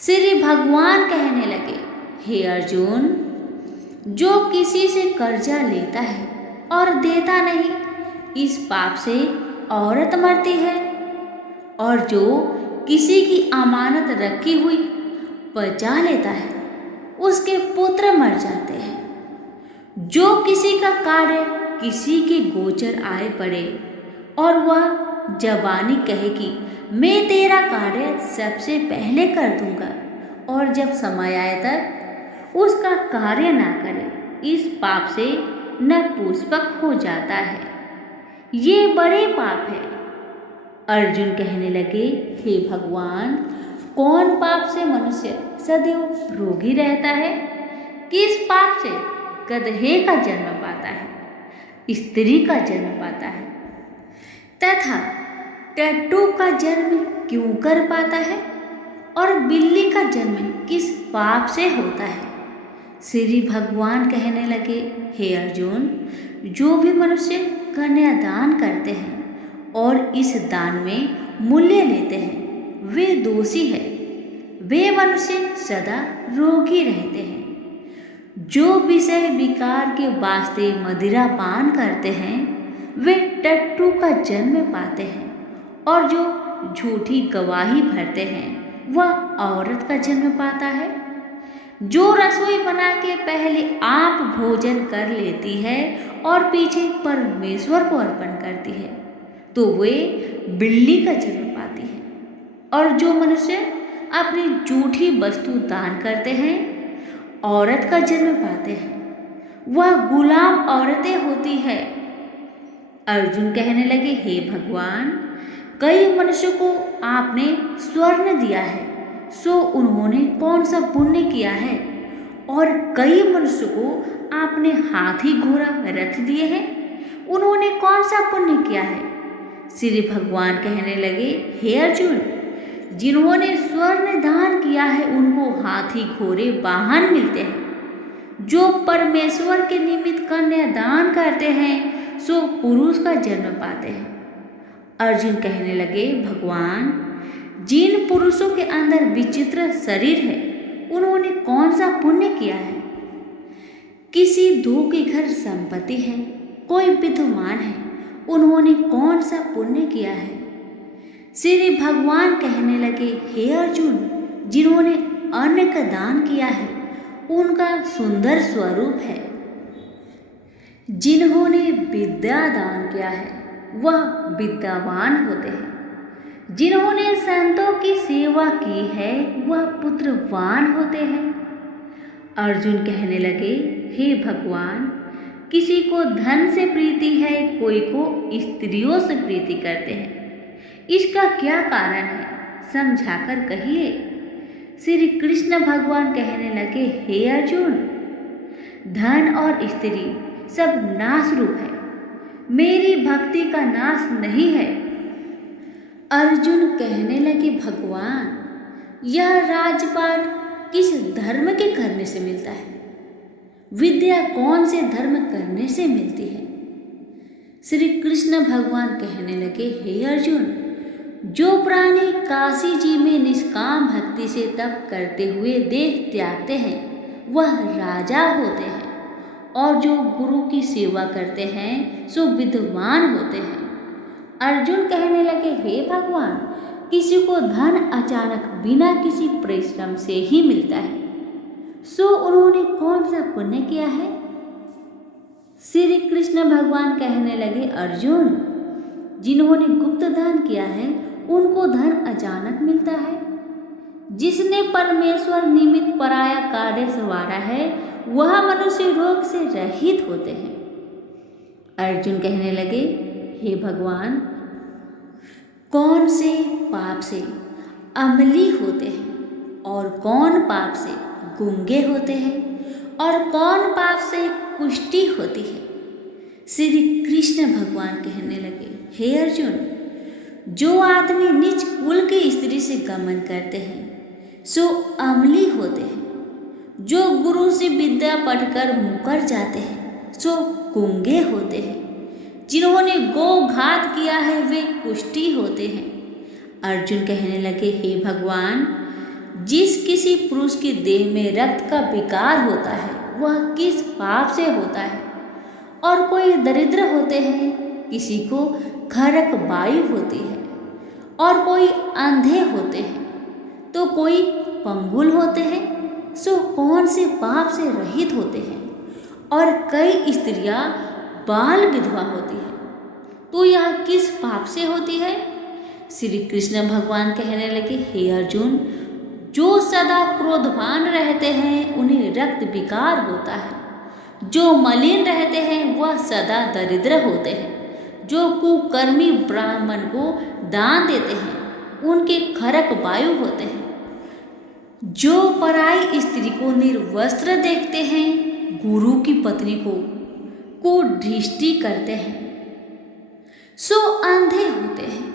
श्री भगवान कहने लगे, हे अर्जुन, जो किसी से कर्जा लेता है और देता नहीं, इस पाप से औरत मरती है। और जो किसी की अमानत रखी हुई बचा लेता है, उसके पुत्र मर जाते हैं। जो किसी का कार्य किसी के गोचर आए पड़े और वह जबानी कहे कि मैं तेरा कार्य सबसे पहले कर दूंगा, और जब समय आए तक उसका कार्य ना करे, इस पाप से नपुंसक हो जाता है। ये बड़े पाप है। अर्जुन कहने लगे, हे भगवान, कौन पाप से मनुष्य सदैव रोगी रहता है? किस पाप से गधे का जन्म पाता है, स्त्री का जन्म पाता है, तथा टट्टू का जन्म क्यों कर पाता है? और बिल्ली का जन्म किस पाप से होता है? श्री भगवान कहने लगे, हे अर्जुन, जो भी मनुष्य कन्यादान करते हैं और इस दान में मूल्य लेते हैं वे दोषी है। वे मनुष्य सदा रोगी रहते हैं। जो विषय विकार के वास्ते मदिरा पान करते हैं वे टट्टू का जन्म पाते हैं, और जो झूठी गवाही भरते हैं वह औरत का जन्म पाता है। जो रसोई बना के पहले आप भोजन कर लेती है और पीछे परमेश्वर को अर्पण करती है तो वे बिल्ली का जन्म पाती है। और जो मनुष्य अपनी झूठी वस्तु दान करते हैं औरत का जन्म पाते हैं, वह गुलाम औरतें होती है। अर्जुन कहने लगे, हे भगवान, कई मनुष्यों को आपने स्वर्ण दिया है, सो उन्होंने कौन सा पुण्य किया है? और कई मनुष्यों को आपने हाथी घोड़ा रथ दिए हैं, उन्होंने कौन सा पुण्य किया है? श्री भगवान कहने लगे, हे अर्जुन, जिन्होंने स्वर्ण दान किया है उनको हाथी घोड़े वाहन मिलते हैं। जो परमेश्वर के निमित्त कन्यादान करते हैं सो पुरुष का जन्म पाते हैं। अर्जुन कहने लगे, भगवान, जिन पुरुषों के अंदर विचित्र शरीर है उन्होंने कौन सा पुण्य किया है? किसी दो के घर संपत्ति है, कोई विद्वान है, उन्होंने कौन सा पुण्य किया है? श्री भगवान कहने लगे, हे अर्जुन, जिन्होंने अन्न का दान किया है उनका सुंदर स्वरूप है। जिन्होंने विद्या दान किया है वह विद्यावान होते हैं। जिन्होंने संतों की सेवा की है वह पुत्रवान होते हैं। अर्जुन कहने लगे, हे भगवान, किसी को धन से प्रीति है, कोई को स्त्रियों से प्रीति करते हैं। इसका क्या कारण है, समझाकर कहिए। श्री कृष्ण भगवान कहने लगे, हे अर्जुन, धन और स्त्री सब नाश रूप है, मेरी भक्ति का नाश नहीं है। अर्जुन कहने लगे, भगवान, यह राजपाट किस धर्म के करने से मिलता है? विद्या कौन से धर्म करने से मिलती है? श्री कृष्ण भगवान कहने लगे, हे अर्जुन, जो प्राणी काशी जी में निष्काम भक्ति से तप करते हुए देह त्यागते हैं वह राजा होते हैं, और जो गुरु की सेवा करते हैं सो विद्वान होते हैं। अर्जुन कहने लगे, हे भगवान, किसी को धन अचानक बिना किसी परिश्रम से ही मिलता है, सो उन्होंने कौन सा पुण्य किया है? श्री कृष्ण भगवान कहने लगे, अर्जुन, जिन्होंने गुप्त दान किया है उनको धन अचानक मिलता है। जिसने परमेश्वर निमित्त पराया कार्य संवारा है वह मनुष्य रोग से रहित होते हैं। अर्जुन कहने लगे, हे भगवान, कौन से पाप से अमली होते हैं और कौन पाप से गूंगे होते हैं और कौन पाप से कुष्ठी होती है? श्री कृष्ण भगवान कहने लगे, हे अर्जुन, जो आदमी निज कुल की स्त्री से गमन करते हैं सो अमली होते हैं। जो गुरु से विद्या पढ़कर मुकर जाते हैं सो गूंगे होते हैं। जिन्होंने गोघात किया है वे कुष्ठी होते हैं। अर्जुन कहने लगे, हे भगवान, जिस किसी पुरुष के देह में रक्त का विकार होता है वह किस पाप से होता है? और कोई दरिद्र होते हैं, किसी को खरक वायु होती है, और कोई अंधे होते हैं, तो कोई पंगुल होते हैं, सो कौन से पाप से रहित होते हैं? और कई स्त्रियां बाल विधवा होती है, तो यह किस पाप से होती है? श्री कृष्ण भगवान कहने लगे, हे अर्जुन, जो सदा क्रोधवान रहते हैं उन्हें रक्त विकार होता है। जो मलिन रहते हैं वह सदा दरिद्र होते हैं। जो कुकर्मी ब्राह्मण को दान देते हैं उनके खरक वायु होते हैं। जो पराई स्त्री को निर्वस्त्र देखते हैं, गुरु की पत्नी को दृष्टि करते हैं, सो अंधे होते हैं।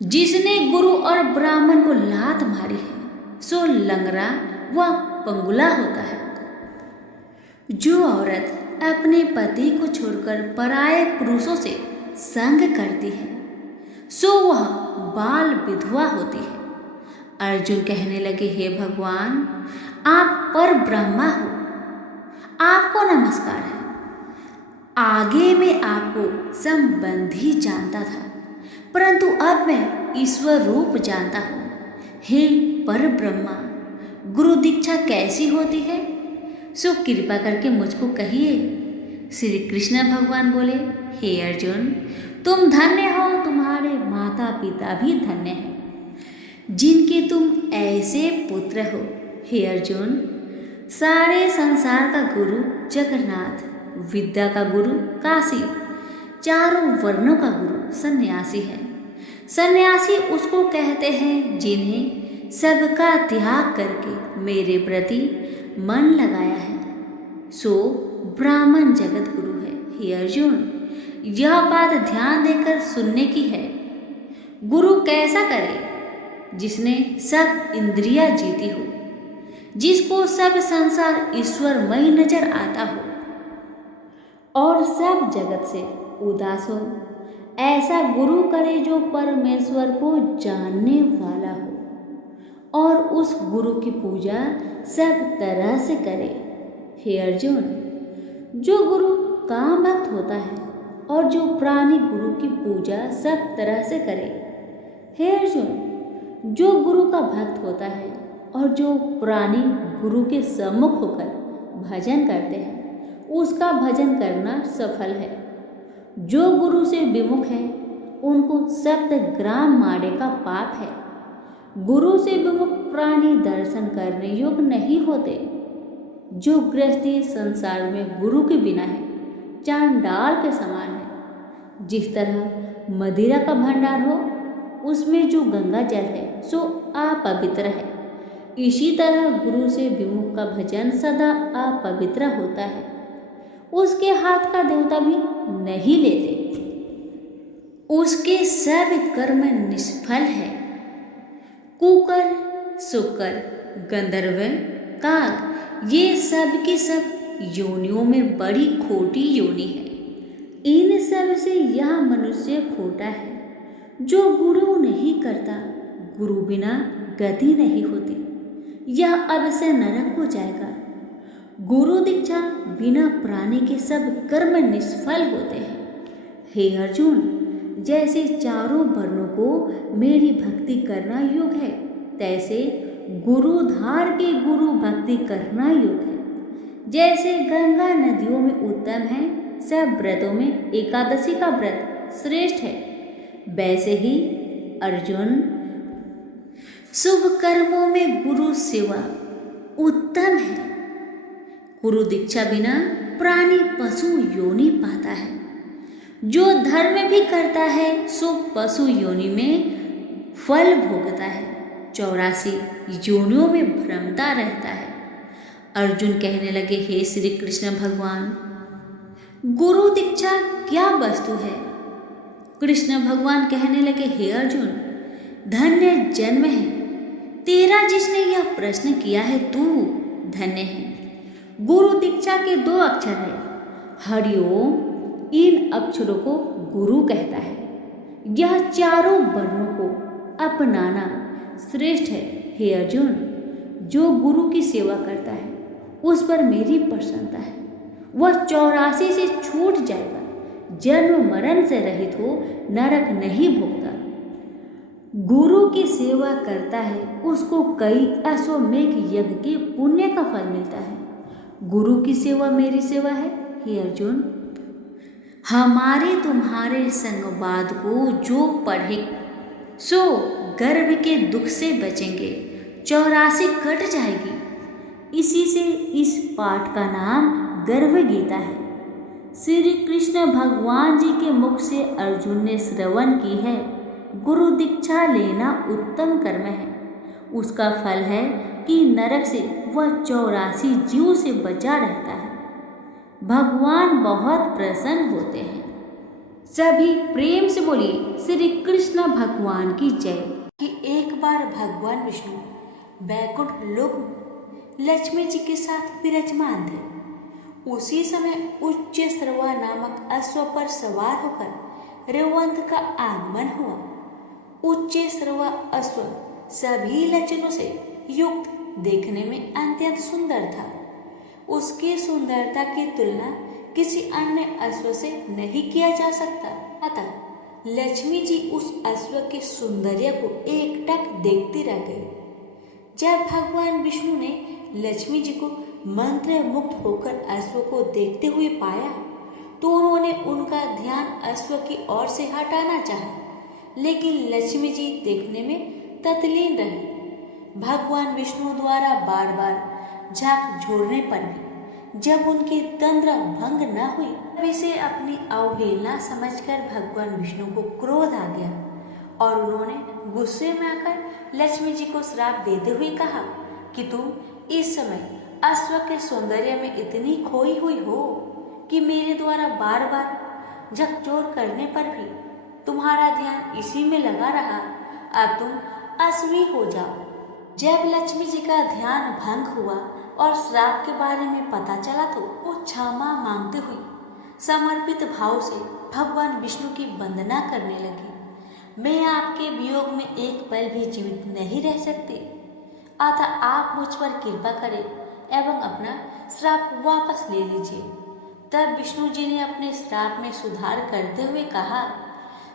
जिसने गुरु और ब्राह्मण को लात मारी है सो लंगड़ा व पंगुला होता है। जो औरत अपने पति को छोड़कर पराये पुरुषों से संग करती है सो वह बाल विधवा होती है। अर्जुन कहने लगे, हे भगवान, आप पर ब्रह्मा हो, आपको नमस्कार है। आगे मैं आपको संबंधी जानता था, परंतु अब मैं ईश्वर रूप जानता हूँ। हे पर ब्रह्मा, गुरु दीक्षा कैसी होती है, सो कृपा करके मुझको कहिए। श्री कृष्ण भगवान बोले, हे अर्जुन, तुम धन्य हो, तुम्हारे माता पिता भी धन्य हैं, जिनके तुम ऐसे पुत्र हो। हे अर्जुन, सारे संसार का गुरु जगन्नाथ, विद्या का गुरु काशी, चारों वर्णों का गुरु सन्यासी है। सन्यासी उसको कहते हैं जिन्हें सबका त्याग करके मेरे प्रति मन लगाया है, सो ब्राह्मण जगत गुरु है। हे अर्जुन, यह बात ध्यान देकर सुनने की है। गुरु कैसा करे, जिसने सब इंद्रियां जीती हो, जिसको सब संसार ईश्वरमय नजर आता हो और सब जगत से उदास हो। ऐसा गुरु करे जो परमेश्वर को जानने वाला हो और उस गुरु की पूजा सब तरह से करे। हे अर्जुन, जो गुरु काम भक्त होता है और जो प्राणी गुरु की पूजा सब तरह से करे। हे अर्जुन, जो गुरु का भक्त होता है और जो प्राणी गुरु के सम्मुख होकर भजन करते हैं, उसका भजन करना सफल है। जो गुरु से विमुख है, उनको 7 ग्राम मारे का पाप है। गुरु से विमुख प्राणी दर्शन करने योग्य नहीं होते। जो गृहस्थी संसार में गुरु के बिना है, चांडाल के समान है। जिस तरह मदिरा का भंडार हो, उसमें जो गंगा जल है सो अपवित्र है, इसी तरह गुरु से विमुख का भजन सदा अपवित्र होता है। उसके हाथ का देवता भी नहीं लेते, उसके सब कर्म निष्फल है। कुकर, शुकर, गंधर्व, काग, ये सब की सब योनियों में बड़ी खोटी योनि है। इन सब से यह मनुष्य खोटा है। जो गुरु नहीं करता, गुरु बिना गति नहीं होती, यह अब से नरक हो जाएगा। गुरु दीक्षा बिना प्राणी के सब कर्म निष्फल होते हैं। हे अर्जुन, जैसे चारों वर्णों को मेरी भक्ति करना योग है, तैसे गुरु धार के गुरु भक्ति करना योग है। जैसे गंगा नदियों में उत्तम है, सब व्रतों में एकादशी का व्रत श्रेष्ठ है, वैसे ही अर्जुन, शुभ कर्मों में गुरु सेवा उत्तम है। गुरु दीक्षा बिना प्राणी पशु योनि पाता है। जो धर्म भी करता है सो पशु योनि में फल भोगता है, 84 योनियों में भ्रमता रहता है। अर्जुन कहने लगे, हे श्री कृष्ण भगवान, गुरु दीक्षा क्या वस्तु है। कृष्ण भगवान कहने लगे, हे अर्जुन, धन्य जन्म है तेरा जिसने यह प्रश्न किया है, तू धन्य है। गुरु दीक्षा के 2 अक्षर है, हरिओम। इन अक्षरों को गुरु कहता है। यह चारों वर्णों को अपनाना श्रेष्ठ है। हे अर्जुन, जो गुरु की सेवा करता है उस पर मेरी प्रसन्नता है। वह 84 से छूट जाएगा, जन्म मरण से रहित हो, नरक नहीं भोगता। गुरु की सेवा करता है, उसको कई अश्वमेध यज्ञ के पुण्य का फल मिलता है। गुरु की सेवा मेरी सेवा है। हे अर्जुन, हमारे तुम्हारे संवाद को जो पढ़े सो गर्भ के दुख से बचेंगे, 84 कट जाएगी। इसी से इस पाठ का नाम गर्भ गीता है। श्री कृष्ण भगवान जी के मुख से अर्जुन ने श्रवण की है, गुरु दीक्षा लेना उत्तम कर्म है। उसका फल है कि नरक से वह 84 जीव से बचा रहता है। भगवान बहुत प्रसन्न होते हैं। सभी प्रेम से बोलिए श्री कृष्ण भगवान की जय। कि एक बार भगवान विष्णु बैकुंठ लोक लक्ष्मी जी के साथ विराजमान थे। उसी समय उच्च श्रवा नामक अश्व पर सवार होकर रेवंत का आगमन हुआ। उच्च श्रवा अश्व सभी लक्षणों से युक्त, देखने में अत्यंत सुंदर था। उसकी सुंदरता की तुलना किसी अन्य अश्व से नहीं किया जा सकता। अतः लक्ष्मी जी उस अश्व के सौंदर्य को एकटक देखती रह गई। जब भगवान विष्णु ने लक्ष्मी जी को मंत्र मुक्त होकर अश्व को देखते हुए पाया तो उन्होंने उनका ध्यान अश्व की ओर से हटाना चाहा, लेकिन लक्ष्मी जी देखने में तल्लीन रही। भगवान विष्णु द्वारा बार बार झांक झोरने पर भी जब उनकी तंद्रा भंग न हुई, तब इसे अपनी अवहेलना समझकर भगवान विष्णु को क्रोध आ गया और उन्होंने गुस्से में आकर लक्ष्मी जी को श्राप देते हुए कहा कि तुम इस समय अश्व के सौंदर्य में इतनी खोई हुई हो कि मेरे द्वारा बार बार झकझोर करने पर भी तुम्हारा ध्यान इसी में लगा रहा। अब तुम अश्वी हो जाओ। जब लक्ष्मी जी का ध्यान भंग हुआ और श्राप के बारे में पता चला तो वो क्षमा मांगते हुए समर्पित भाव से भगवान विष्णु की वंदना करने लगी। मैं आपके वियोग में एक पल भी जीवित नहीं रह सकती, अतः आप मुझ पर कृपा करें एवं अपना श्राप वापस ले लीजिए। तब विष्णु जी ने अपने श्राप में सुधार करते हुए कहा,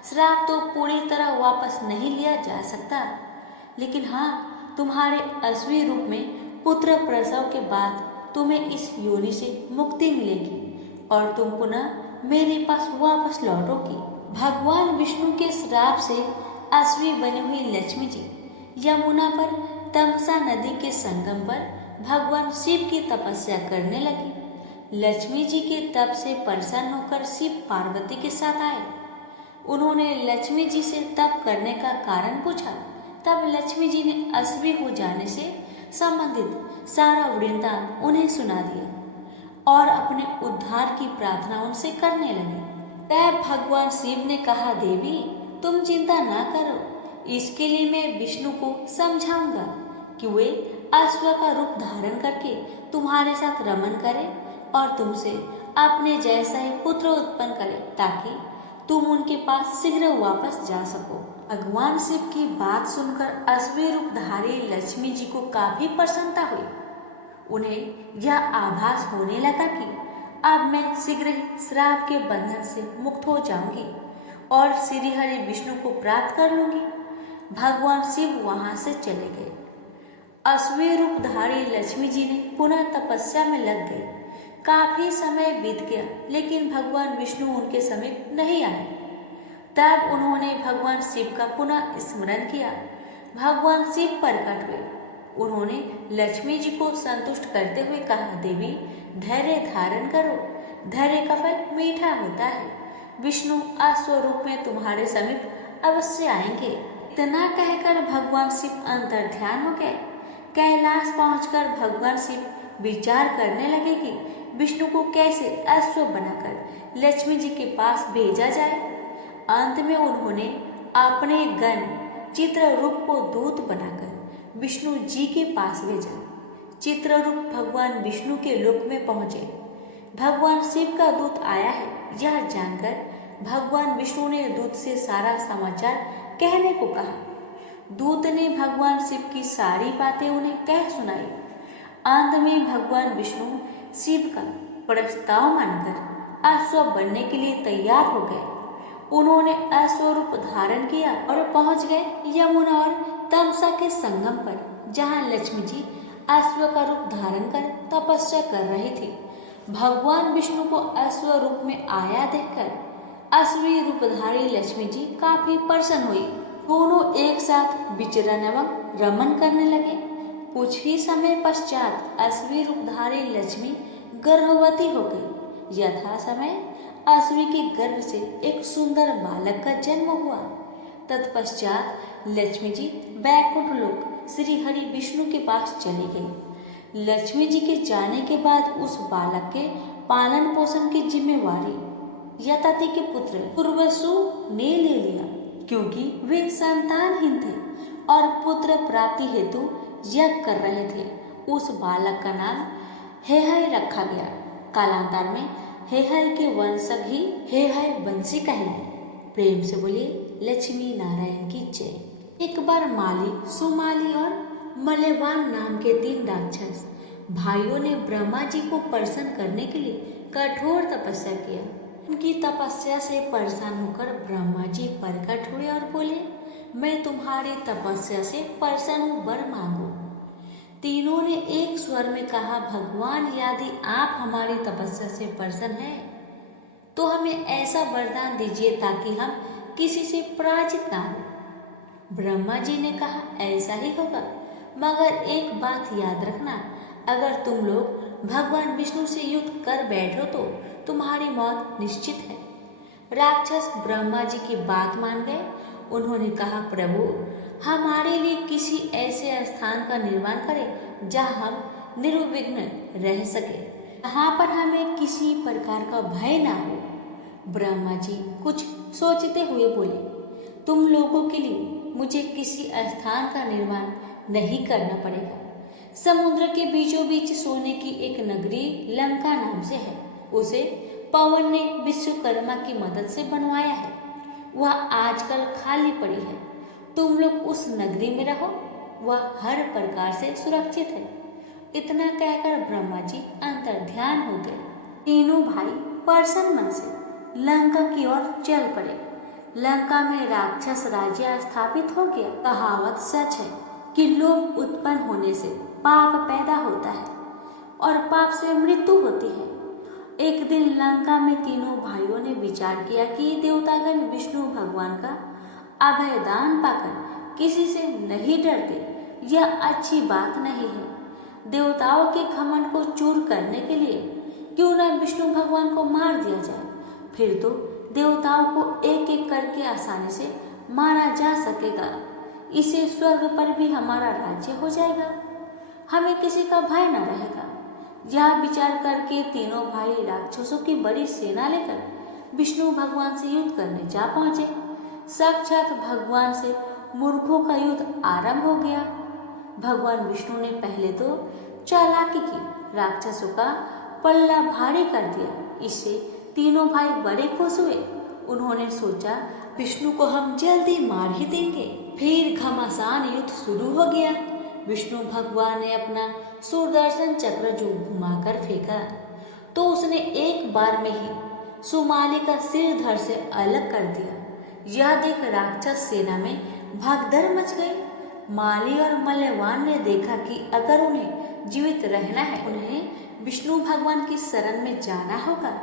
श्राप तो पूरी तरह वापस नहीं लिया जा सकता, लेकिन हाँ, तुम्हारे अश्वी रूप में पुत्र प्रसव के बाद तुम्हें इस योनि से मुक्ति मिलेगी और तुम पुनः मेरे पास वापस लौटोगी। भगवान विष्णु के श्राप से अश्वी बनी हुई लक्ष्मी जी यमुना पर तमसा नदी के संगम पर भगवान शिव की तपस्या करने लगी। लक्ष्मी जी के तप से प्रसन्न होकर शिव पार्वती के साथ आए। उन्होंने लक्ष्मी जी से तप करने का कारण पूछा। तब लक्ष्मी जी ने अश्वी हो जाने से संबंधित सारा वृत्तांत उन्हें सुना दिया और अपने उद्धार की प्रार्थना उनसे करने लगे। तब भगवान शिव ने कहा, देवी तुम चिंता ना करो, इसके लिए मैं विष्णु को समझाऊंगा कि वे अश्व का रूप धारण करके तुम्हारे साथ रमन करें और तुमसे अपने जैसा ही पुत्र उत्पन्न करें ताकि तुम उनके पास शीघ्र वापस जा सको। भगवान शिव की बात सुनकर अश्वी रूपधारी लक्ष्मी जी को काफी प्रसन्नता हुई। उन्हें यह आभास होने लगा कि अब मैं शीघ्र ही श्राप के बंधन से मुक्त हो जाऊंगी और श्री हरि विष्णु को प्राप्त कर लूंगी। भगवान शिव वहां से चले गए। अश्वी रूपधारी लक्ष्मी जी ने पुनः तपस्या में लग गए। काफी समय बीत गया, लेकिन भगवान विष्णु उनके समीप नहीं आए। तब उन्होंने भगवान शिव का पुनः स्मरण किया। भगवान शिव प्रकट हुए। उन्होंने लक्ष्मी जी को संतुष्ट करते हुए कहा, देवी धैर्य धारण करो, धैर्य का फल मीठा होता है। विष्णु अश्वरूप में तुम्हारे समीप अवश्य आएंगे। इतना कहकर भगवान शिव अंतर्ध्यान हो गए। कैलाश पहुंचकर भगवान शिव विचार करने लगे कि विष्णु को कैसे अश्व बनाकर लक्ष्मी जी के पास भेजा जाए। अंत में उन्होंने अपने गण चित्ररूप को दूत बनाकर विष्णु जी के पास भेजा। चित्ररूप भगवान विष्णु के लोक में पहुंचे। भगवान शिव का दूत आया है, यह जानकर भगवान विष्णु ने दूत से सारा समाचार कहने को कहा। दूत ने भगवान शिव की सारी बातें उन्हें कह सुनाई। अंत में भगवान विष्णु शिव का प्रस्ताव मानकर अश्व बनने के लिए तैयार हो गए। उन्होंने अश्वरूप धारण किया और पहुंच गए यमुना और तमसा के संगम पर, जहां लक्ष्मी जी अश्व का रूप धारण कर तपस्या कर रही थी। भगवान विष्णु को अश्व रूप में आया देखकर अश्वी रूपधारी लक्ष्मी जी काफी प्रसन्न हुई। दोनों एक साथ विचरण एवं रमन करने लगे। कुछ ही समय पश्चात अश्वी रूपधारी लक्ष्मी गर्भवती हो गई। यथा समय अश्वी के गर्भ से एक सुंदर बालक का जन्म हुआ। तत्पश्चात लक्ष्मी जी बैकुंठ लोक श्री हरि विष्णु के पास चली गई। लक्ष्मी जी के जाने के बाद उस बालक के पालन पोषण की जिम्मेवारी यताति के पुत्र पूर्वसु ने ले लिया, क्योंकि वे संतानहीन थे और पुत्र प्राप्ति हेतु यज्ञ कर रहे थे। उस बालक का नाम हेहय रखा गया। कालांतर में हेहय के वंशज ही हेहय वंशी कहलाए। प्रेम से बोलिए लक्ष्मी नारायण की जय। एक बार माली, सुमाली और मल्यवान नाम के 3 राक्षस भाइयों ने ब्रह्मा जी को प्रसन्न करने के लिए कठोर तपस्या किया। उनकी तपस्या से परेशान होकर ब्रह्मा जी प्रकट हुए और बोले, मैं तुम्हारी तपस्या से प्रसन्न हूँ, वर मांगो। तीनों ने एक स्वर में कहा, भगवान यदि आप हमारी तपस्या से प्रसन्न हैं तो हमें ऐसा वरदान दीजिए ताकि हम किसी से पराजित ना हो। ब्रह्मा जी ने कहा, ऐसा ही होगा, मगर एक बात याद रखना, अगर तुम लोग भगवान विष्णु से युद्ध कर बैठो तो तुम्हारी मौत निश्चित है। राक्षस ब्रह्मा जी की बात मान गए। उन्होंने कहा, प्रभु हमारे लिए किसी ऐसे स्थान का निर्माण करें जहाँ हम निर्विघ्न रह सके, जहाँ पर हमें किसी प्रकार का भय ना हो। ब्रह्मा जी कुछ सोचते हुए बोले, तुम लोगों के लिए मुझे किसी स्थान का निर्माण नहीं करना पड़ेगा। समुद्र के बीचों बीच सोने की एक नगरी लंका नाम से है। उसे पवन ने विश्वकर्मा की मदद से बनवाया है। वह आजकल खाली पड़ी है। तुम लोग उस नगरी में रहो, वह हर प्रकार से सुरक्षित है। इतना कहकर ब्रह्मा जी अंतर्ध्यान हो गए। तीनों भाई प्रसन्न मन से लंका की ओर चल पड़े। लंका में राक्षस राज्य स्थापित हो गया। कहावत सच है कि लोभ उत्पन्न होने से पाप पैदा होता है और पाप से मृत्यु होती है। एक दिन लंका में तीनों भाइयों ने विचार किया कि देवतागण विष्णु भगवान का अभयदान पाकर किसी से नहीं डरते, यह अच्छी बात नहीं है। देवताओं के घमंड को चूर करने के लिए क्यों न विष्णु भगवान को मार दिया जाए, फिर तो देवताओं को एक एक करके आसानी से मारा जा सकेगा। इससे स्वर्ग पर भी हमारा राज्य हो जाएगा, हमें किसी का भय न रहेगा। यह विचार करके तीनों भाई राक्षसों की बड़ी सेना लेकर विष्णु भगवान से युद्ध करने जा पहुंचे। साक्षात भगवान से मूर्खों का युद्ध आरंभ हो गया। भगवान विष्णु ने पहले तो चालाकी की, राक्षसों का पल्ला भारी कर दिया। इससे तीनों भाई बड़े खुश हुए। उन्होंने सोचा, विष्णु को हम जल्दी मार ही देंगे। फिर घमासान युद्ध शुरू हो गया। विष्णु भगवान ने अपना सुदर्शन चक्र जो घुमाकर फेंका तो उसने एक बार में ही सुमाली का सिर धड़ से अलग कर दिया। यह देख राक्षस सेना में भगदड़ मच गई। माली और मल्यवान ने देखा कि अगर उन्हें जीवित रहना है, उन्हें विष्णु भगवान की शरण में जाना होगा,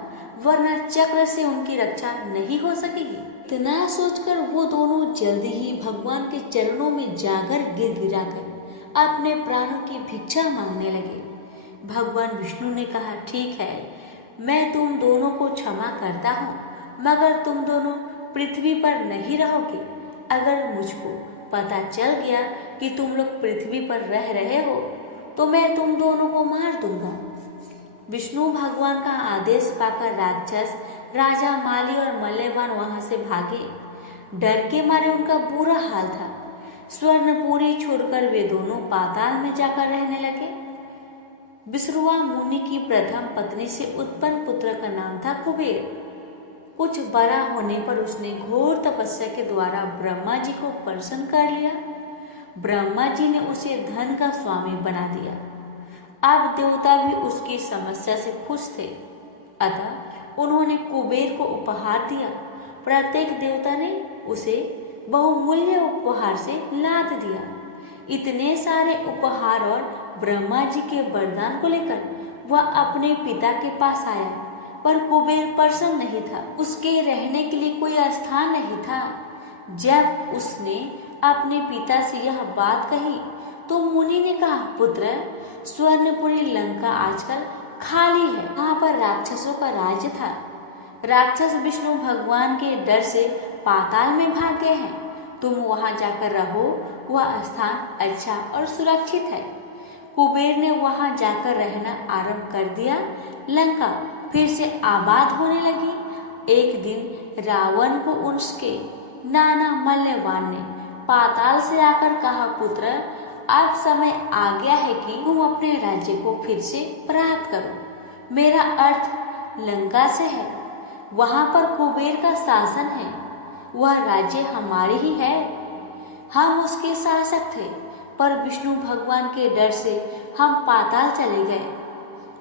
वरना चक्र से उनकी रक्षा नहीं हो सकेगी। इतना सोचकर वो दोनों जल्दी ही भगवान के चरणों में जाकर गिड़गिड़ाकर अपने प्राणों की भिक्षा मांगने लगे। भगवान विष्णु ने कहा, ठीक है, मैं तुम दोनों को क्षमा करता हूँ, मगर तुम दोनों पृथ्वी पर नहीं रहोगे। अगर मुझको पता चल गया कि तुम लोग पृथ्वी पर रह रहे हो तो मैं तुम दोनों को मार दूंगा। विष्णु भगवान का आदेश पाकर राक्षस राजा माली और मल्यवान वहां से भागे। डर के मारे उनका बुरा हाल था। स्वर्णपुरी छोड़कर वे दोनों पाताल में जाकर रहने लगे। विश्रुवा मुनि की प्रथम पत्नी से उत्पन्न पुत्र का नाम था कुबेर। कुछ बड़ा होने पर उसने घोर तपस्या के द्वारा ब्रह्मा जी को प्रसन्न कर लिया। ब्रह्मा जी ने उसे धन का स्वामी बना दिया। अब देवता भी उसकी समस्या से खुश थे, अतः उन्होंने कुबेर को उपहार दिया। प्रत्येक देवता ने उसे बहुमूल्य उपहार से लाद दिया। इतने सारे उपहार और ब्रह्मा जी के वरदान को लेकर वह अपने पिता के पास आया, पर कुबेर प्रसन्न नहीं था। उसके रहने के लिए कोई स्थान नहीं था। जब उसने अपने पिता से यह बात कही तो मुनि ने कहा, पुत्र, स्वर्णपुरी लंका आजकल खाली है, वहां पर राक्षसों का राज्य था। राक्षस विष्णु भगवान के डर से पाताल में भाग गए हैं। तुम वहां जाकर रहो, वह स्थान अच्छा और सुरक्षित है। कुबेर ने वहां जाकर रहना आरंभ कर दिया। लंका फिर से आबाद होने लगी। एक दिन रावण को उसके नाना मल्यवान ने पाताल से आकर कहा, पुत्र, अब समय आ गया है कि तुम अपने राज्य को फिर से प्राप्त करो। मेरा अर्थ लंका से है। वहां पर कुबेर का शासन है। वह राज्य हमारे ही है। हम उसके शासक थे, पर विष्णु भगवान के डर से हम पाताल चले गए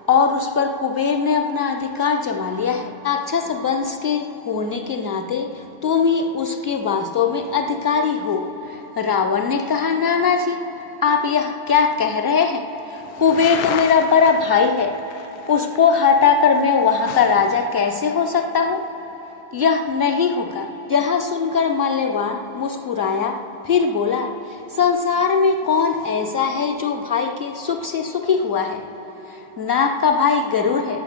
और उस पर कुबेर ने अपना अधिकार जमा लिया है। राक्षस वंश के होने के नाते तुम ही उसके वास्तव में अधिकारी हो। रावण ने कहा, नाना जी, आप यह क्या कह रहे हैं? कुबेर तो मेरा बड़ा भाई है। उसको हटाकर मैं वहां का राजा कैसे हो सकता हूँ? यह नहीं होगा। यह सुनकर मल्लवान मुस्कुराया, फिर बोला, संसार में कौन ऐसा है जो भाई के सुख से सुखी हुआ है? नाग का भाई गरुड़ है,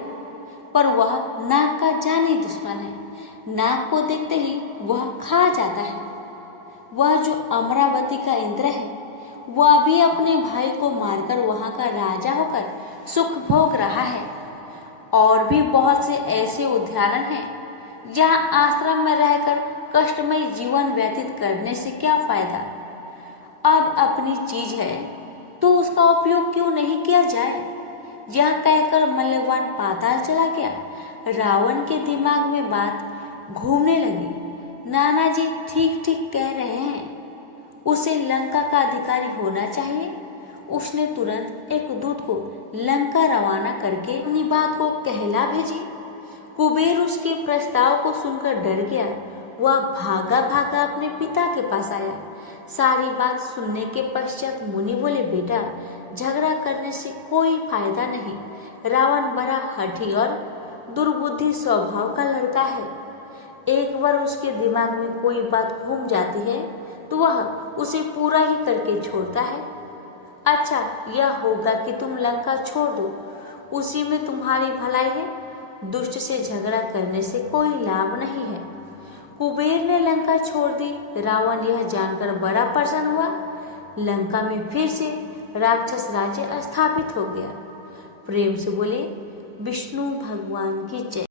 पर वह नाग का जानी दुश्मन है। नाग को देखते ही वह खा जाता है। वह जो अमरावती का इंद्र है, वह भी अपने भाई को मारकर वहां का राजा होकर सुख भोग रहा है। और भी बहुत से ऐसे उद्यान हैं जहां आश्रम में रहकर कष्टमय जीवन व्यतीत करने से क्या फायदा। अब अपनी चीज है तो उसका उपयोग क्यों नहीं किया जाए? यह कहकर मल्लवान पाताल चला गया। रावण के दिमाग में बात घूमने लगी। नाना जी ठीक ठीक कह रहे हैं, उसे लंका का अधिकारी होना चाहिए। उसने तुरंत एक दूत को लंका रवाना करके अपनी बात को कहला भेजी। कुबेर उसके प्रस्ताव को सुनकर डर गया। वह भागा भागा अपने पिता के पास आया। सारी बात सुनने के पश्चात मुनि बोले, बेटा, झगड़ा करने से कोई फायदा नहीं। रावण बड़ा हठी और दुर्बुद्धि स्वभाव का लड़का है। एक बार उसके दिमाग में कोई बात घूम जाती है तो वह उसे पूरा ही करके छोड़ता है। अच्छा, यह होगा कि तुम लंका छोड़ दो, उसी में तुम्हारी भलाई है। दुष्ट से झगड़ा करने से कोई लाभ नहीं है। कुबेर ने लंका छोड़ दी। रावण यह जानकर बड़ा प्रसन्न हुआ। लंका में फिर से राक्षस राज्य स्थापित हो गया। प्रेम से बोले, विष्णु भगवान की जय।